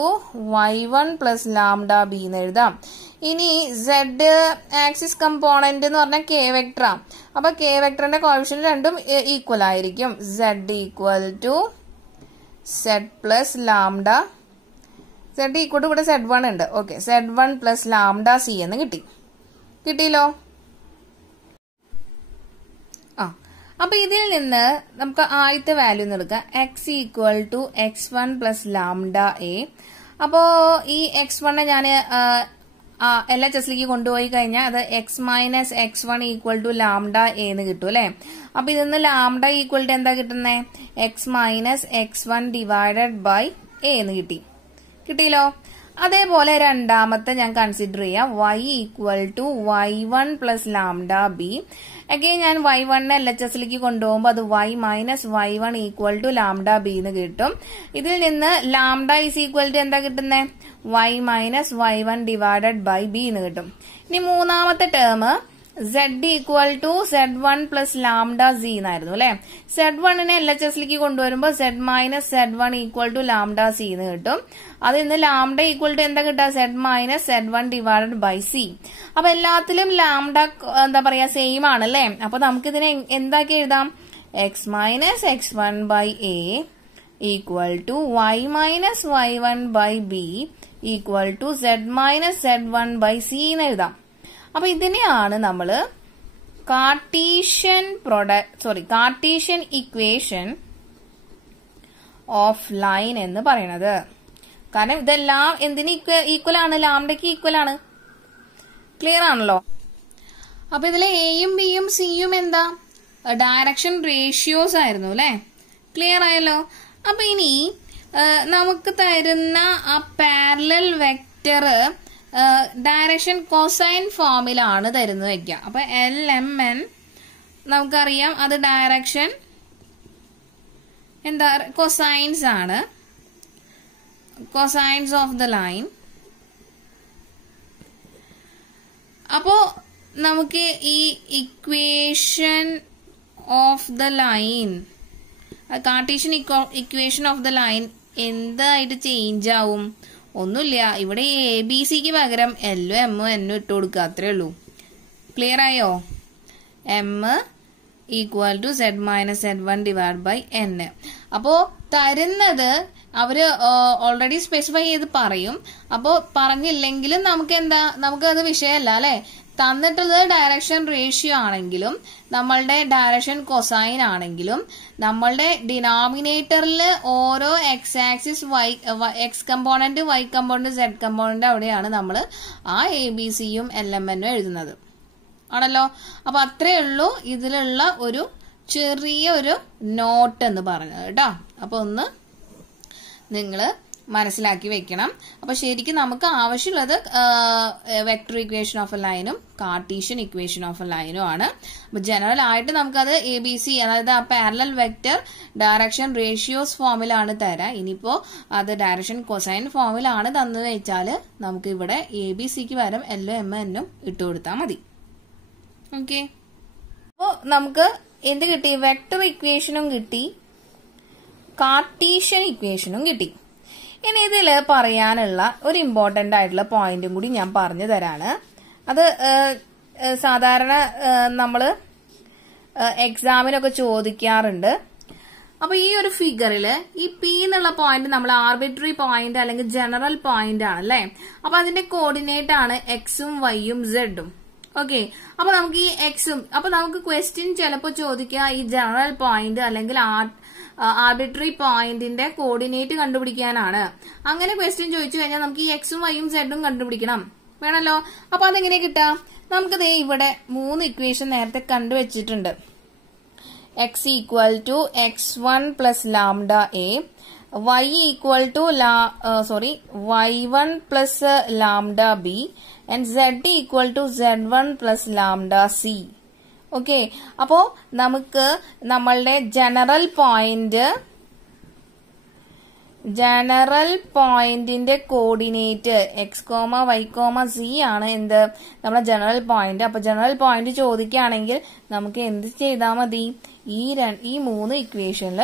y1 plus lambda B എന്ന് എഴുതാം. ഇനി z ആക്സിസ് കമ്പോണന്റ് എന്ന് പറഞ്ഞാൽ കെ വെക്ടറാ. അപ്പൊ കെ വെക്ടറിന്റെ കോഎഫിഷ്യന്റ് രണ്ടും ഈക്വൽ ആയിരിക്കും. z equal to z plus lambda, z equal to ഇവിടെ z1 ഉണ്ട്. Okay, z1 plus lambda C എന്ന് കിട്ടിയല്ലോ. അപ്പൊ ഇതിൽ നിന്ന് നമുക്ക് ആദ്യത്തെ വാല്യൂ എടുക്കാം, X equal to x1 plus lambda A. അപ്പോ ഈ x1 ഞാൻ LHSലേക്ക് കൊണ്ടുപോയി കഴിഞ്ഞാൽ അത് X minus x1 equal to lambda A എന്ന് കിട്ടും അല്ലെ. അപ്പൊ ഇതിന്ന് ലാംഡ ഈക്വൽ ടു എന്താ കിട്ടുന്നേ, X minus x1 divided by A എന്ന് കിട്ടിയല്ലോ. അതേപോലെ രണ്ടാമത്തെ ഞാൻ കൺസിഡർ ചെയ്യാം y equal to y1 plus lambda B. Again ഞാൻ y1 LHSലേക്ക് കൊണ്ടുപോകുമ്പോൾ അത് y minus y1 equal to lambda B എന്ന് കിട്ടും. ഇതിൽ നിന്ന് ലാംഡ ഈസ് ഈക്വൽ ടു എന്താ കിട്ടുന്നത്? y minus y1 divided by B എന്ന് കിട്ടും. ഇനി മൂന്നാമത്തെ term z equal to z1 plus lambda C എന്നായിരുന്നു അല്ലെ. z1നെ LHSലേക്ക് കൊണ്ടുവരുമ്പോൾ z minus z1 equal to lambda C എന്ന് കിട്ടും. അതിൽ നിന്ന് ലാംഡ ഈക്വൽ ടു എന്താ കിട്ടുക? z minus z1 divided by C. അപ്പൊ എല്ലാത്തിലും ലാംഡ എന്താ പറയാ സെയിം ആണ് അല്ലെ. അപ്പൊ നമുക്കിതിനെ എന്താക്കി എഴുതാം? x minus x1 by A equal to y minus y1 by B equal to z minus z1 by C എന്ന് എഴുതാം. അപ്പൊ ഇതിനെയാണ് നമ്മള് കാർട്ടീഷ്യൻ ഇക്വേഷൻ ഓഫ് ലൈൻ എന്ന് പറയുന്നത്. കാരണം ഇതെല്ലാം എന്തിന് ഈക്വൽ ആണ്? ലാംഡയ്ക്ക് ഈക്വൽ ആണ്. ക്ലിയർ ആണല്ലോ. അപ്പൊ ഇതിലെ എയും ബിയും സിയും എന്താ? ഡയറക്ഷൻ റേഷ്യോസ് ആയിരുന്നു അല്ലെ. ക്ലിയർ ആയല്ലോ. അപ്പൊ ഇനി നമുക്ക് തരുന്ന ആ പാരലൽ വെക്റ്റർ ഡയറക്ഷൻ കൊസൈൻ ഫോമിലാണ് തരുന്നത് വയ്ക്കുക. അപ്പൊ LMN നമുക്കറിയാം അത് ഡയറക്ഷൻ എന്താ? കൊസൈൻസ് ആണ്. Cosines of the line. അപ്പോ നമുക്ക് ഈ equation of the line, Cartesian equation of the line എന്തായിട്ട് ചേഞ്ച് ആവും? ഒന്നുമില്ല. ഇവിടെ എ ബി സിക്ക് പകരം എല്ലും എമ്മും എന്നും ഇട്ട് കൊടുക്കുക, അത്രേ ഉള്ളൂ. ക്ലിയർ ആയോ? M equal to z minus z1 divide by n. അപ്പോ തരുന്നത് അവര് ഓൾറെഡി സ്പെസിഫൈ ചെയ്ത് പറയും. അപ്പോ പറഞ്ഞില്ലെങ്കിലും നമുക്ക് എന്താ, നമുക്കത് വിഷയമല്ല അല്ലെ. തന്നിട്ടുള്ളത് ഡയറക്ഷൻ റേഷ്യോ ആണെങ്കിലും നമ്മളുടെ ഡയറക്ഷൻ കൊസൈൻ ആണെങ്കിലും നമ്മളുടെ ഡിനോമിനേറ്ററിൽ ഓരോ X axis X component Y component zed component അവിടെയാണ് നമ്മൾ ആ എ ബി സിയും LMN എഴുതുന്നത് ആണല്ലോ. അപ്പൊ അത്രേ ഉള്ളൂ ഇതിലുള്ള ഒരു ചെറിയൊരു നോട്ട് എന്ന് പറഞ്ഞത് കേട്ടോ. അപ്പൊ ഒന്ന് നിങ്ങൾ മനസ്സിലാക്കി വെക്കണം. അപ്പൊ ശരിക്കും നമുക്ക് ആവശ്യമുള്ളത് വെക്ടർ ഇക്വേഷൻ ഓഫ് എ ലൈനും കാർട്ടീഷ്യൻ ഇക്വേഷൻ ഓഫ് എ ലൈനും ആണ്. അപ്പൊ ജനറൽ ആയിട്ട് നമുക്കത് ABC, അതായത് ആ പാരലൽ വെക്ടർ ഡയറക്ഷൻ റേഷ്യോസ് ഫോമിലാണ് തരാം. ഇനിയിപ്പോ അത് ഡയറക്ഷൻ കൊസൈൻ ഫോമിലാണ് തന്നത് വെച്ചാല് നമുക്ക് ഇവിടെ ABCക്ക് പകരം എല്ലും എം എന്നും ഇട്ട് കൊടുത്താൽ മതി. ഓക്കെ. അപ്പോ നമുക്ക് എന്ത് കിട്ടി? വെക്ടർ ഇക്വേഷനും കിട്ടി, കാർട്ടീഷ്യൻ ഇക്വേഷനും കിട്ടി. ഇനി ഇതിൽ പറയാനുള്ള ഒരു ഇമ്പോർട്ടന്റ് ആയിട്ടുള്ള പോയിന്റും കൂടി ഞാൻ പറഞ്ഞു തരാണ്. അത് സാധാരണ നമ്മള് എക്സാമിനൊക്കെ ചോദിക്കാറുണ്ട്. അപ്പൊ ഈ ഒരു ഫിഗറില് ഈ P എന്നുള്ള പോയിന്റ് നമ്മൾ ആർബിട്രറി പോയിന്റ് അല്ലെങ്കിൽ ജനറൽ പോയിന്റ് ആണല്ലേ. അപ്പൊ അതിന്റെ കോർഡിനേറ്റ് ആണ് എക്സും വൈയും സെഡും. ഓക്കെ. അപ്പൊ നമുക്ക് ഈ എക്സും, അപ്പൊ നമുക്ക് ക്വസ്റ്റ്യൻ ചിലപ്പോ ചോദിക്കുക ഈ ജനറൽ പോയിന്റ് അല്ലെങ്കിൽ ആർബിട്രറി പോയിന്റിന്റെ കോർഡിനേറ്റ് കണ്ടുപിടിക്കാനാണ്. അങ്ങനെ ക്വസ്റ്റ്യൻ ചോദിച്ചു കഴിഞ്ഞാൽ നമുക്ക് ഈ എക്സും വൈയും സെഡും കണ്ടുപിടിക്കണം വേണല്ലോ. അപ്പൊ അതെങ്ങനെ കിട്ടാം? നമുക്ക് ദേ ഇവിടെ 3 ഇക്വേഷൻ നേരത്തെ കണ്ടുവച്ചിട്ടുണ്ട്. x equal to x1 plus lambda A, y equal to y1 plus lambda B and z equal to z1 plus lambda C. Okay. അപ്പോ നമുക്ക് നമ്മളുടെ ജനറൽ പോയിന്റിന്റെ coordinate X comma Y comma C ആണ് എന്ത്? നമ്മുടെ general point. അപ്പൊ general point ചോദിക്കുകയാണെങ്കിൽ നമുക്ക് എന്ത് ചെയ്താൽ മതി? ഈ 3 ഇക്വേഷനിൽ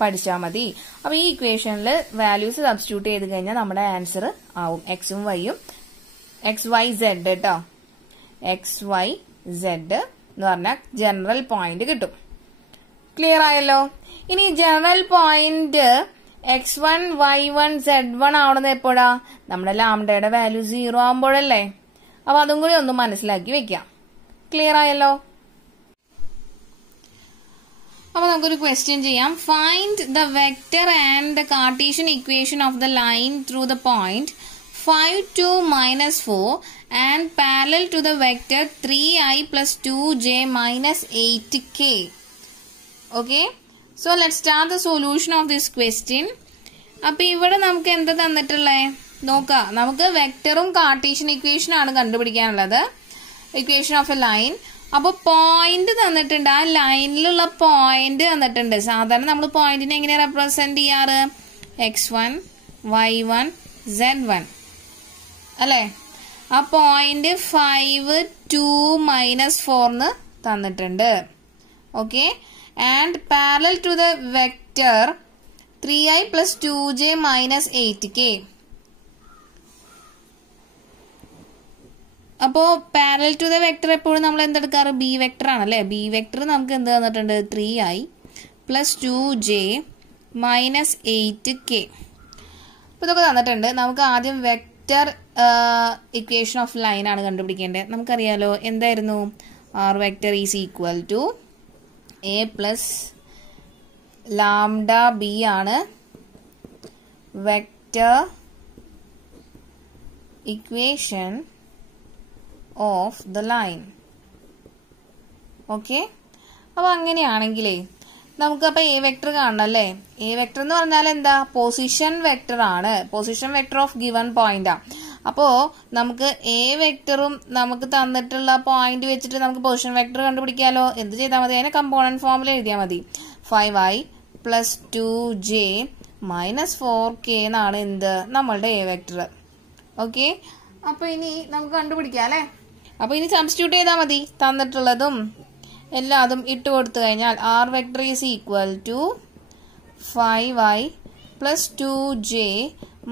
പഠിച്ചാൽ മതി. അപ്പൊ ഈ ഇക്വേഷനിൽ വാല്യൂസ് സബ്സ്റ്റിറ്റ്യൂട്ട് ചെയ്ത് കഴിഞ്ഞാൽ നമ്മുടെ ആൻസർ ആവും എക്സും വൈയും XYZ കേട്ടോ. XYZ എന്ന് പറഞ്ഞാൽ ജനറൽ പോയിന്റ് കിട്ടും. ക്ലിയർ ആയല്ലോ. ഇനി general point x1 y1 z1 ആവുന്നത് എപ്പോഴാ? നമ്മുടെ ലാംഡയുടെ വാല്യൂ 0 ആവുമ്പോഴല്ലേ. അപ്പൊ അതും കൂടി ഒന്ന് മനസ്സിലാക്കി വെക്കാം. ക്ലിയർ ആയല്ലോ. അപ്പൊ നമുക്കൊരു ക്വസ്റ്റ്യൻ ചെയ്യാം. Find the vector and the Cartesian equation of the line through the point 5, 2, -4 and parallel to the vector 3i plus 2j minus 8k. Okay. So let's start the solution of this question. അപ്പൊ ഇവിടെ നമുക്ക് എന്താ തന്നിട്ടുള്ളേ? നോക്കാം, നമുക്ക് വെക്ടറും Cartesian equation ആണ് കണ്ടുപിടിക്കാനുള്ളത്. Equation of a line. അപ്പോൾ പോയിന്റ് തന്നിട്ടുണ്ട്, ആ ലൈനിലുള്ള പോയിന്റ് തന്നിട്ടുണ്ട്. സാധാരണ നമ്മൾ പോയിന്റിനെ എങ്ങനെയാണ് റെപ്രസെന്റ് ചെയ്യാറ്? x1 y1 z1 അല്ലേ? ആ പോയിന്റ് 5 2 -4 തന്നിട്ടുണ്ട്. Okay, and parallel to the vector 3i + 2j - 8k. അപ്പോൾ പാരലൽ ടു ദ വെക്ടർ എപ്പോഴും നമ്മൾ എന്തെടുക്കാറ്? ബി വെക്ടർ ആണല്ലേ. ബി വെക്ടർ നമുക്ക് എന്ത് തന്നിട്ടുണ്ട്? 3i + 2j - 8k. അപ്പോൾ ഇതൊക്കെ തന്നിട്ടുണ്ട്. നമുക്ക് ആദ്യം വെക്ടർ ഇക്വേഷൻ ഓഫ് ലൈൻ ആണ് കണ്ടുപിടിക്കേണ്ടത്. നമുക്കറിയാലോ എന്തായിരുന്നു? R vector is equal to a + λb ആണ് vector equation of the line. Okay, അപ്പോൾ അങ്ങനെയാണെങ്കിലേ നമുക്കപ്പോൾ എ വെക്ടർ കാണണം അല്ലേ. എ വെക്ടർ എന്ന് പറഞ്ഞാൽ എന്താ? പൊസിഷൻ വെക്ടർ ആണ്. പൊസിഷൻ വെക്ടർ ഓഫ് ഗിവൺ പോയിന്റാ. അപ്പോൾ നമുക്ക് എ വെക്ടറും നമുക്ക് തന്നിട്ടുള്ള പോയിന്റ് വെച്ചിട്ട് നമുക്ക് പൊസിഷൻ വെക്ടർ കണ്ടുപിടിക്കാമല്ലോ. എന്ത് ചെയ്താൽ മതി? അതിനെ കമ്പോണന്റ് ഫോമിൽ എഴുതിയാൽ മതി. 5i + 2j - 4k എന്നാണ് എന്ത്? നമ്മളുടെ എ വെക്ടർ. ഓക്കെ, അപ്പോൾ ഇനി നമുക്ക് കണ്ടുപിടിക്കാം അല്ലേ. അപ്പോൾ ഇനി സബ്സ്റ്റിറ്റ്യൂട്ട് ചെയ്താൽ മതി. തന്നിട്ടുള്ളതും എല്ലാതും ഇട്ട് കൊടുത്തു കഴിഞ്ഞാൽ R vector is equal to 5i + 2j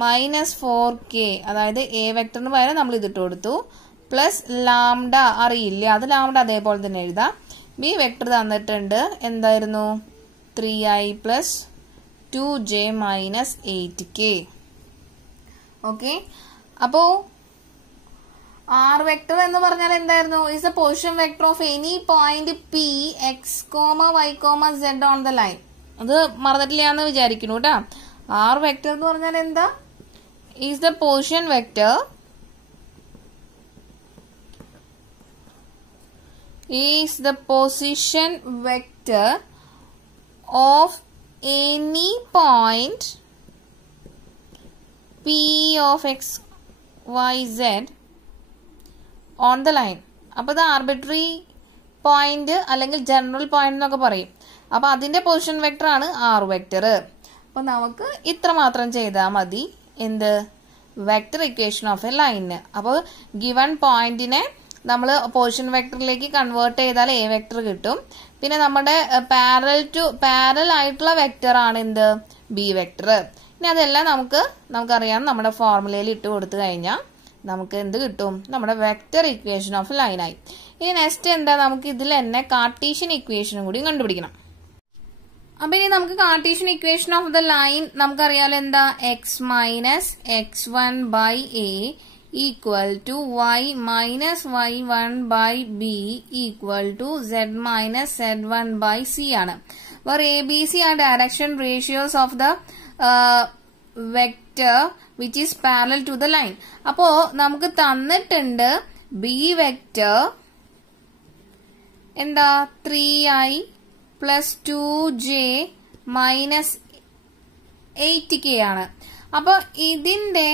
- 4k, അതായത് എ വെക്ടറിന് പകരം നമ്മൾ ഇതിട്ട് കൊടുത്തു, പ്ലസ് ലാംഡ അറിയില്ല, അത് ലാംഡ അതേപോലെ തന്നെ എഴുതാം. ബി വെക്ടർ തന്നിട്ടുണ്ട്, എന്തായിരുന്നു? 3i + 2j - 8k. ഓക്കെ, അപ്പോൾ ആർ വെക്ടർ എന്ന് പറഞ്ഞാൽ എന്തായിരുന്നു? Is A position vector of any point P x, y, z on the line. അത് മറന്നിട്ടില്ല എന്ന് വിചാരിക്കുന്നു കേട്ടോ. ആർ വെക്ടർ എന്ന് പറഞ്ഞാൽ എന്താ? Is the position vector of any point p of x, y, z on the line. അപ്പോൾ ഇത് ആർബിട്രറി പോയിന്റ് അല്ലെങ്കിൽ ജനറൽ പോയിന്റ് എന്നൊക്കെ പറയും. അപ്പോൾ അതിന്റെ പൊസിഷൻ വെക്ടർ ആണ് ആർ വെക്ടർ. അപ്പോൾ നമുക്ക് ഇത്ര മാത്രം ചെയ്താൽ മതി. എന്ത്? വെക്ടർ ഇക്വേഷൻ ഓഫ് എ ലൈനിന്. അപ്പോൾ ഗിവൺ പോയിന്റിനെ നമ്മൾ പൊസിഷൻ വെക്ടറിലേക്ക് കൺവേർട്ട് ചെയ്താൽ എ വെക്ടർ കിട്ടും. പിന്നെ നമ്മുടെ പാരലൽ ആയിട്ടുള്ള വെക്ടർ ആണ് എന്ത്? B vector. ഇനി അതെല്ലാം നമുക്കറിയാം, നമ്മുടെ ഫോർമുലയിൽ ഇട്ട് കൊടുത്തു കഴിഞ്ഞാൽ നമുക്ക് എന്ത് കിട്ടും? നമ്മുടെ വെക്ടർ ഇക്വേഷൻ ഓഫ് ലൈനായി. ഇനി നെക്സ്റ്റ് എന്താ? നമുക്ക് ഇതിൽ തന്നെ കാർട്ടീഷ്യൻ ഇക്വേഷനും കൂടി കണ്ടുപിടിക്കണം. അപ്പൊ ഇനി നമുക്ക് Cartesian equation of the line നമുക്കറിയാലോ എന്താ? x - x1/a = y - y1/b = z - z1/c ആണ്. where a, b, c are direction ratios of the vector which is parallel to the line. അപ്പോൾ നമുക്ക് തന്നിട്ടുണ്ട് b വെക്ടർ എന്താ? 3i + 2j - 8k ആണ്. അപ്പോൾ ഇതിന്റെ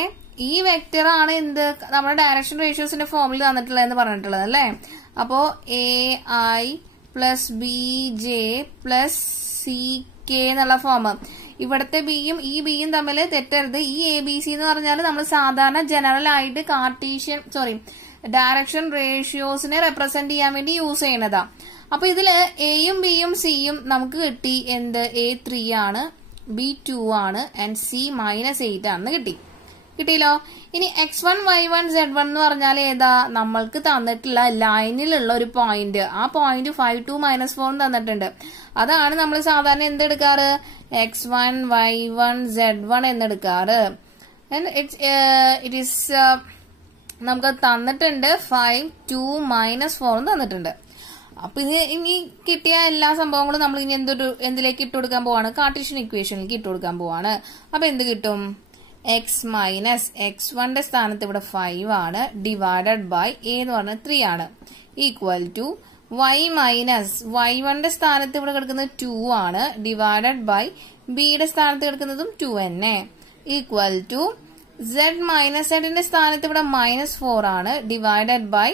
ഈ വെക്ടർ ആണ് എന്ത്? നമ്മുടെ ഡയറക്ഷൻ റേഷ്യോസിന്റെ ഫോമിൽ തന്നിട്ടുള്ളത് എന്ന് പറഞ്ഞിട്ടുള്ളത് അല്ലേ. അപ്പോൾ ai + bj + ck എന്നുള്ള ഫോം. ഇവിടുത്തെ ബിയും ഈ ബിയും തമ്മിൽ തെറ്റരുത്. ഈ എ ബി സി എന്ന് പറഞ്ഞാൽ നമ്മൾ സാധാരണ ജനറൽ ആയിട്ട് ഡയറക്ഷൻ റേഷ്യോസിനെ റെപ്രസെന്റ് ചെയ്യാൻ വേണ്ടി യൂസ് ചെയ്യുന്നതാ. അപ്പൊ ഇതില് എയും ബിയും സിയും നമുക്ക് കിട്ടി എന്ത്? A3 ആണ്, B2 ആണ്, ആൻഡ് C -8 ആണെന്ന് കിട്ടിയല്ലോ. ഇനി x1, y1, z1 എന്ന് പറഞ്ഞാൽ ഏതാ? നമ്മൾക്ക് തന്നിട്ടുള്ള ലൈനിലുള്ള ഒരു പോയിന്റ്. ആ പോയിന്റ് 5 2 -4 തന്നിട്ടുണ്ട്. അതാണ് നമ്മൾ സാധാരണ എന്തെടുക്കാറ്? x1, y1, z1 എന്നെടുക്കാറ്. It is നമുക്ക് തന്നിട്ടുണ്ട് 5 2 -4 തന്നിട്ടുണ്ട്. അപ്പൊ ഇനി കിട്ടിയ എല്ലാ സംഭവങ്ങളും നമ്മൾ ഇനി എന്തിലേക്ക് ഇട്ട് കൊടുക്കാൻ പോവാണ്? കാർട്ടീഷ്യൻ ഇക്വേഷനിലേക്ക് ഇട്ട് കൊടുക്കാൻ പോവാണ്. അപ്പൊ എന്ത് കിട്ടും? x - x1 സ്ഥാനത്ത് ഇവിടെ 5 ആണ്, ഡിവൈഡഡ് ബൈ a എന്ന് പറഞ്ഞാൽ 3 ആണ്, ഈക്വൽ ടു y - y1 സ്ഥാനത്ത് ഇവിടെ കിടക്കുന്നത് 2 ആണ്, ഡിവൈഡഡ് ബൈ b യുടെ സ്ഥാനത്ത് കിടക്കുന്നതും 2 തന്നെ, ഈക്വൽ ടു Z മൈനസ് സെഡിന്റെ സ്ഥാനത്ത് ഇവിടെ -4 ആണ്, ഡിവൈഡഡ് ബൈ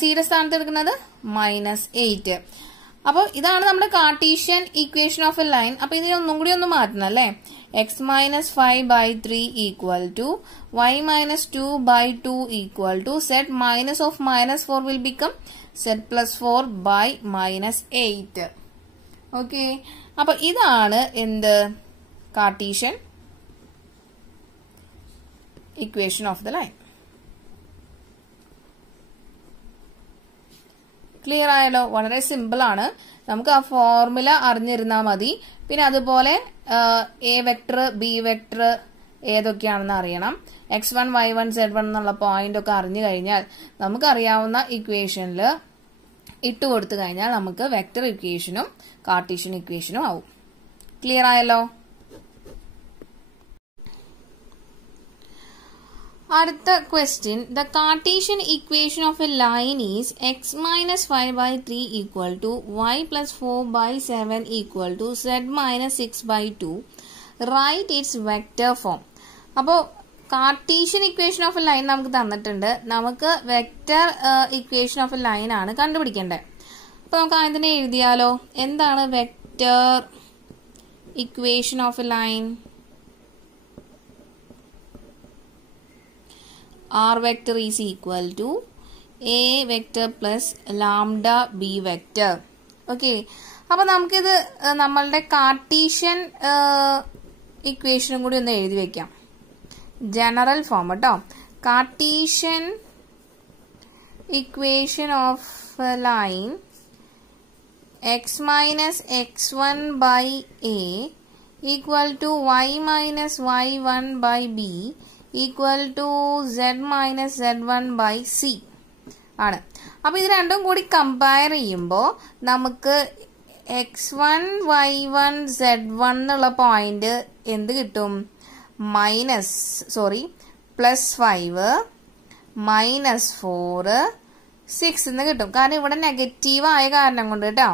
സിയുടെ സ്ഥാനത്ത് എടുക്കുന്നത് -8. അപ്പോൾ ഇതാണ് നമ്മുടെ Cartesian equation of a line. അപ്പൊ ഇതിനെ ഒന്നും കൂടി ഒന്ന് മാറ്റണം അല്ലേ. x minus 5/3 equal to y minus 2/2 equal to z minus of -4 will become z plus 4/-8. Okay, അപ്പൊ ഇതാണ് എന്ത് Cartesian equation of the line. Clear ആയല്ലോ? വളരെ സിമ്പിൾ ആണ്. നമുക്ക് ആ ഫോർമുല അറിഞ്ഞിരുന്നാൽ മതി. പിന്നെ അതുപോലെ എ വെക്ടർ ബി വെക്ടർ ഏതൊക്കെയാണെന്ന് അറിയണം. x1 y1 z1 എന്നുള്ള പോയിന്റ് ഒക്കെ അറിഞ്ഞു കഴിഞ്ഞാൽ നമുക്കറിയാവുന്ന ഇക്വേഷനിൽ ഇട്ട് കൊടുത്തു കഴിഞ്ഞാൽ നമുക്ക് വെക്ടർ ഇക്വേഷനും കാർട്ടീഷ്യൻ ഇക്വേഷനും ആവും. ക്ലിയർ ആയല്ലോ? അടുത്ത question, the Cartesian equation of a line is x minus 5/3 equal to y plus 4/7 equal to z minus 6/2. Write its vector form. അപ്പോൾ Cartesian equation of a line നമുക്ക് തന്നിട്ടുണ്ട്. നമുക്ക് vector equation of a line ആണ് കണ്ടുപിടിക്കേണ്ടത്. അപ്പൊ നമുക്ക് അതിനെ എഴുതിയാലോ. എന്താണ് vector equation of a line? R vector is equal to A vector plus lambda B vector. Okay, അപ്പൊ നമുക്കിത് നമ്മളുടെ കാർട്ടീഷ്യൻ ഇക്വേഷനും കൂടി ഒന്ന് എഴുതി വെക്കാം. ജനറൽ ഫോം കേട്ടോ. Cartesian equation of line x minus x1 by A equal to y minus y1 by B equal to z minus z1 by C ആണ്. അപ്പൊ ഇത് രണ്ടും കൂടി കമ്പയർ ചെയ്യുമ്പോൾ നമുക്ക് x1 y1 z1 എന്നുള്ള പോയിന്റ് എന്ത് കിട്ടും? +5 -4 6 എന്ന് കിട്ടും. കാരണം ഇവിടെ നെഗറ്റീവ് ആയ കാരണം കൊണ്ട് കേട്ടോ.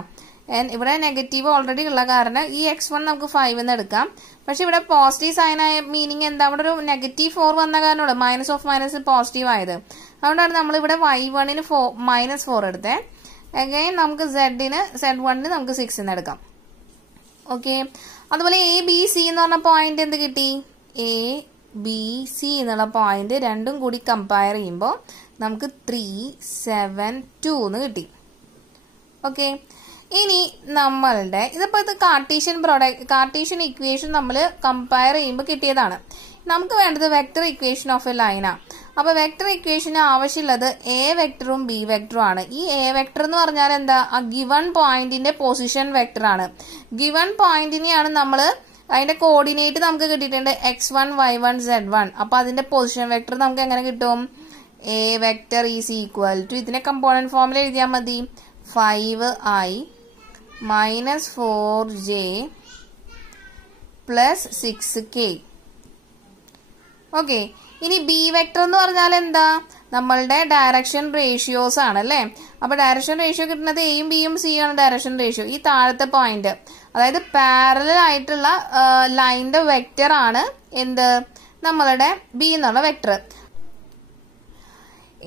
ഇവിടെ നെഗറ്റീവ് ഓൾറെഡി ഉള്ള കാരണം ഈ x1 നമുക്ക് 5 എന്ന് എടുക്കാം. പക്ഷെ ഇവിടെ പോസിറ്റീവ് സൈൻ ആയ മീനിങ് എന്താ? അവിടെ ഒരു -4 വന്ന കാരണമുള്ളൂ മൈനസ് ഓഫ് മൈനസ് പോസിറ്റീവ് ആയത്. അതുകൊണ്ടാണ് നമ്മൾ ഇവിടെ y1ന് -4 എടുത്തത്. അഗൈൻ നമുക്ക് z1ന് നമുക്ക് 6 എന്ന് എടുക്കാം. ഓക്കെ, അതുപോലെ എ ബി സി എന്ന് പറഞ്ഞ പോയിന്റ് എന്ത് കിട്ടി? എ ബി സി എന്നുള്ള പോയിന്റ് രണ്ടും കൂടി കമ്പയർ ചെയ്യുമ്പോൾ നമുക്ക് 3 7 2 എന്ന് കിട്ടി. ഓക്കെ, ഇനി നമ്മളുടെ ഇതിപ്പോ ഇത് കാർട്ടീഷ്യൻ ഇക്വേഷൻ നമ്മൾ കമ്പയർ ചെയ്യുമ്പോൾ കിട്ടിയതാണ്. നമുക്ക് വേണ്ടത് വെക്ടർ ഇക്വേഷൻ ഓഫ് എ ലൈനാണ്. അപ്പൊ വെക്ടർ ഇക്വേഷന് ആവശ്യമുള്ളത് എ വെക്ടറും ബി വെക്ടറും ആണ്. ഈ എ വെക്ടർ എന്ന് പറഞ്ഞാൽ എന്താ? ആ ഗിവൺ പോയിന്റിന്റെ പൊസിഷൻ വെക്ടർ ആണ്. ഗിവൺ പോയിന്റിനെയാണ് നമ്മൾ അതിന്റെ കോർഡിനേറ്റ് നമുക്ക് കിട്ടിയിട്ടുണ്ട് x1 y1 z1. അപ്പൊ അതിന്റെ പൊസിഷൻ വെക്ടർ നമുക്ക് എങ്ങനെ കിട്ടും? A vector is equal to ഇതിനെ കമ്പോണന്റ് ഫോമിൽ എഴുതിയാൽ മതി. 5i minus 4j plus 6k. Okay, ഇനി ബി വെക്ടർ എന്ന് പറഞ്ഞാൽ എന്താ? നമ്മളുടെ ഡയറക്ഷൻ റേഷ്യോസ് ആണല്ലേ. അപ്പൊ ഡയറക്ഷൻ റേഷ്യോ കിട്ടുന്നത് എയും ബിയും സിയും ആണ് ഡയറക്ഷൻ റേഷ്യോ. ഈ താഴത്തെ പോയിന്റ് അതായത് പാരലൽ ആയിട്ടുള്ള ലൈനിന്റെ വെക്ടർ ആണ് എന്ത്? നമ്മളുടെ ബി എന്നുള്ള വെക്ടർ.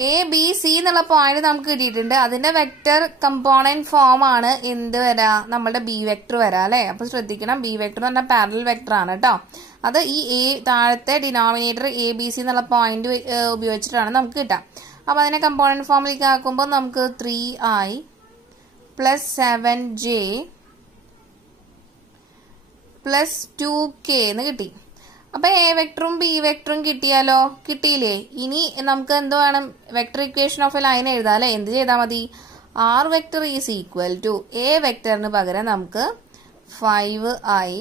എ ബി സി എന്നുള്ള പോയിന്റ് നമുക്ക് കിട്ടിയിട്ടുണ്ട്. അതിന്റെ വെക്ടർ കമ്പോണന്റ് ഫോം ആണ് എന്ത് വരാ? നമ്മുടെ ബി വെക്ടർ വരാ അല്ലെ. അപ്പൊ ശ്രദ്ധിക്കണം, ബി വെക്ടർ എന്ന് പറഞ്ഞാൽ പാരലൽ വെക്ടർ ആണ് കേട്ടോ. അത് ഈ എ താഴത്തെ ഡിനോമിനേറ്റർ എ ബി സി എന്നുള്ള പോയിന്റ് ഉപയോഗിച്ചിട്ടാണ് നമുക്ക് കിട്ടാം. അപ്പൊ അതിനെ കമ്പോണന്റ് ഫോമിലേക്ക് ആക്കുമ്പോൾ നമുക്ക് 3i plus 7j plus 2k എന്ന് കിട്ടി. അപ്പൊ എ വെക്ടറും ബി വെക്ടറും കിട്ടിയാലോ? കിട്ടിയില്ലേ? ഇനി നമുക്ക് എന്ത് വേണം? Vector equation of a line എഴുതാം അല്ലെ. എന്ത് ചെയ്താൽ മതി? R vector is equal to A വെക്ടറിന് പകരം നമുക്ക് 5i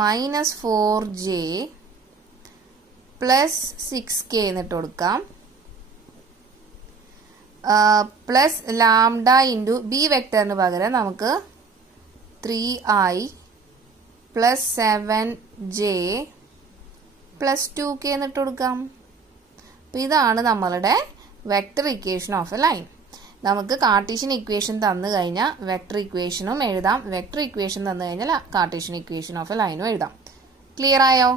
minus 4j plus 6k എന്നിട്ട് കൊടുക്കാം. പ്ലസ് ലാംഡ ഇൻറ്റു ബി വെക്ടറിന് പകരം നമുക്ക് 3i plus 7j plus 2k എന്നിട്ട് കൊടുക്കാം. അപ്പം ഇതാണ് നമ്മളുടെ vector equation of a line. നമുക്ക് കാർട്ടീഷ്യൻ ഇക്വേഷൻ തന്നു കഴിഞ്ഞാൽ വെക്ടർ ഇക്വേഷനും എഴുതാം. വെക്ടർ ഇക്വേഷൻ തന്നു കഴിഞ്ഞാൽ കാർട്ടീഷ്യൻ ഇക്വേഷൻ ഓഫ് എ ലൈനും എഴുതാം. ക്ലിയർ ആയോ?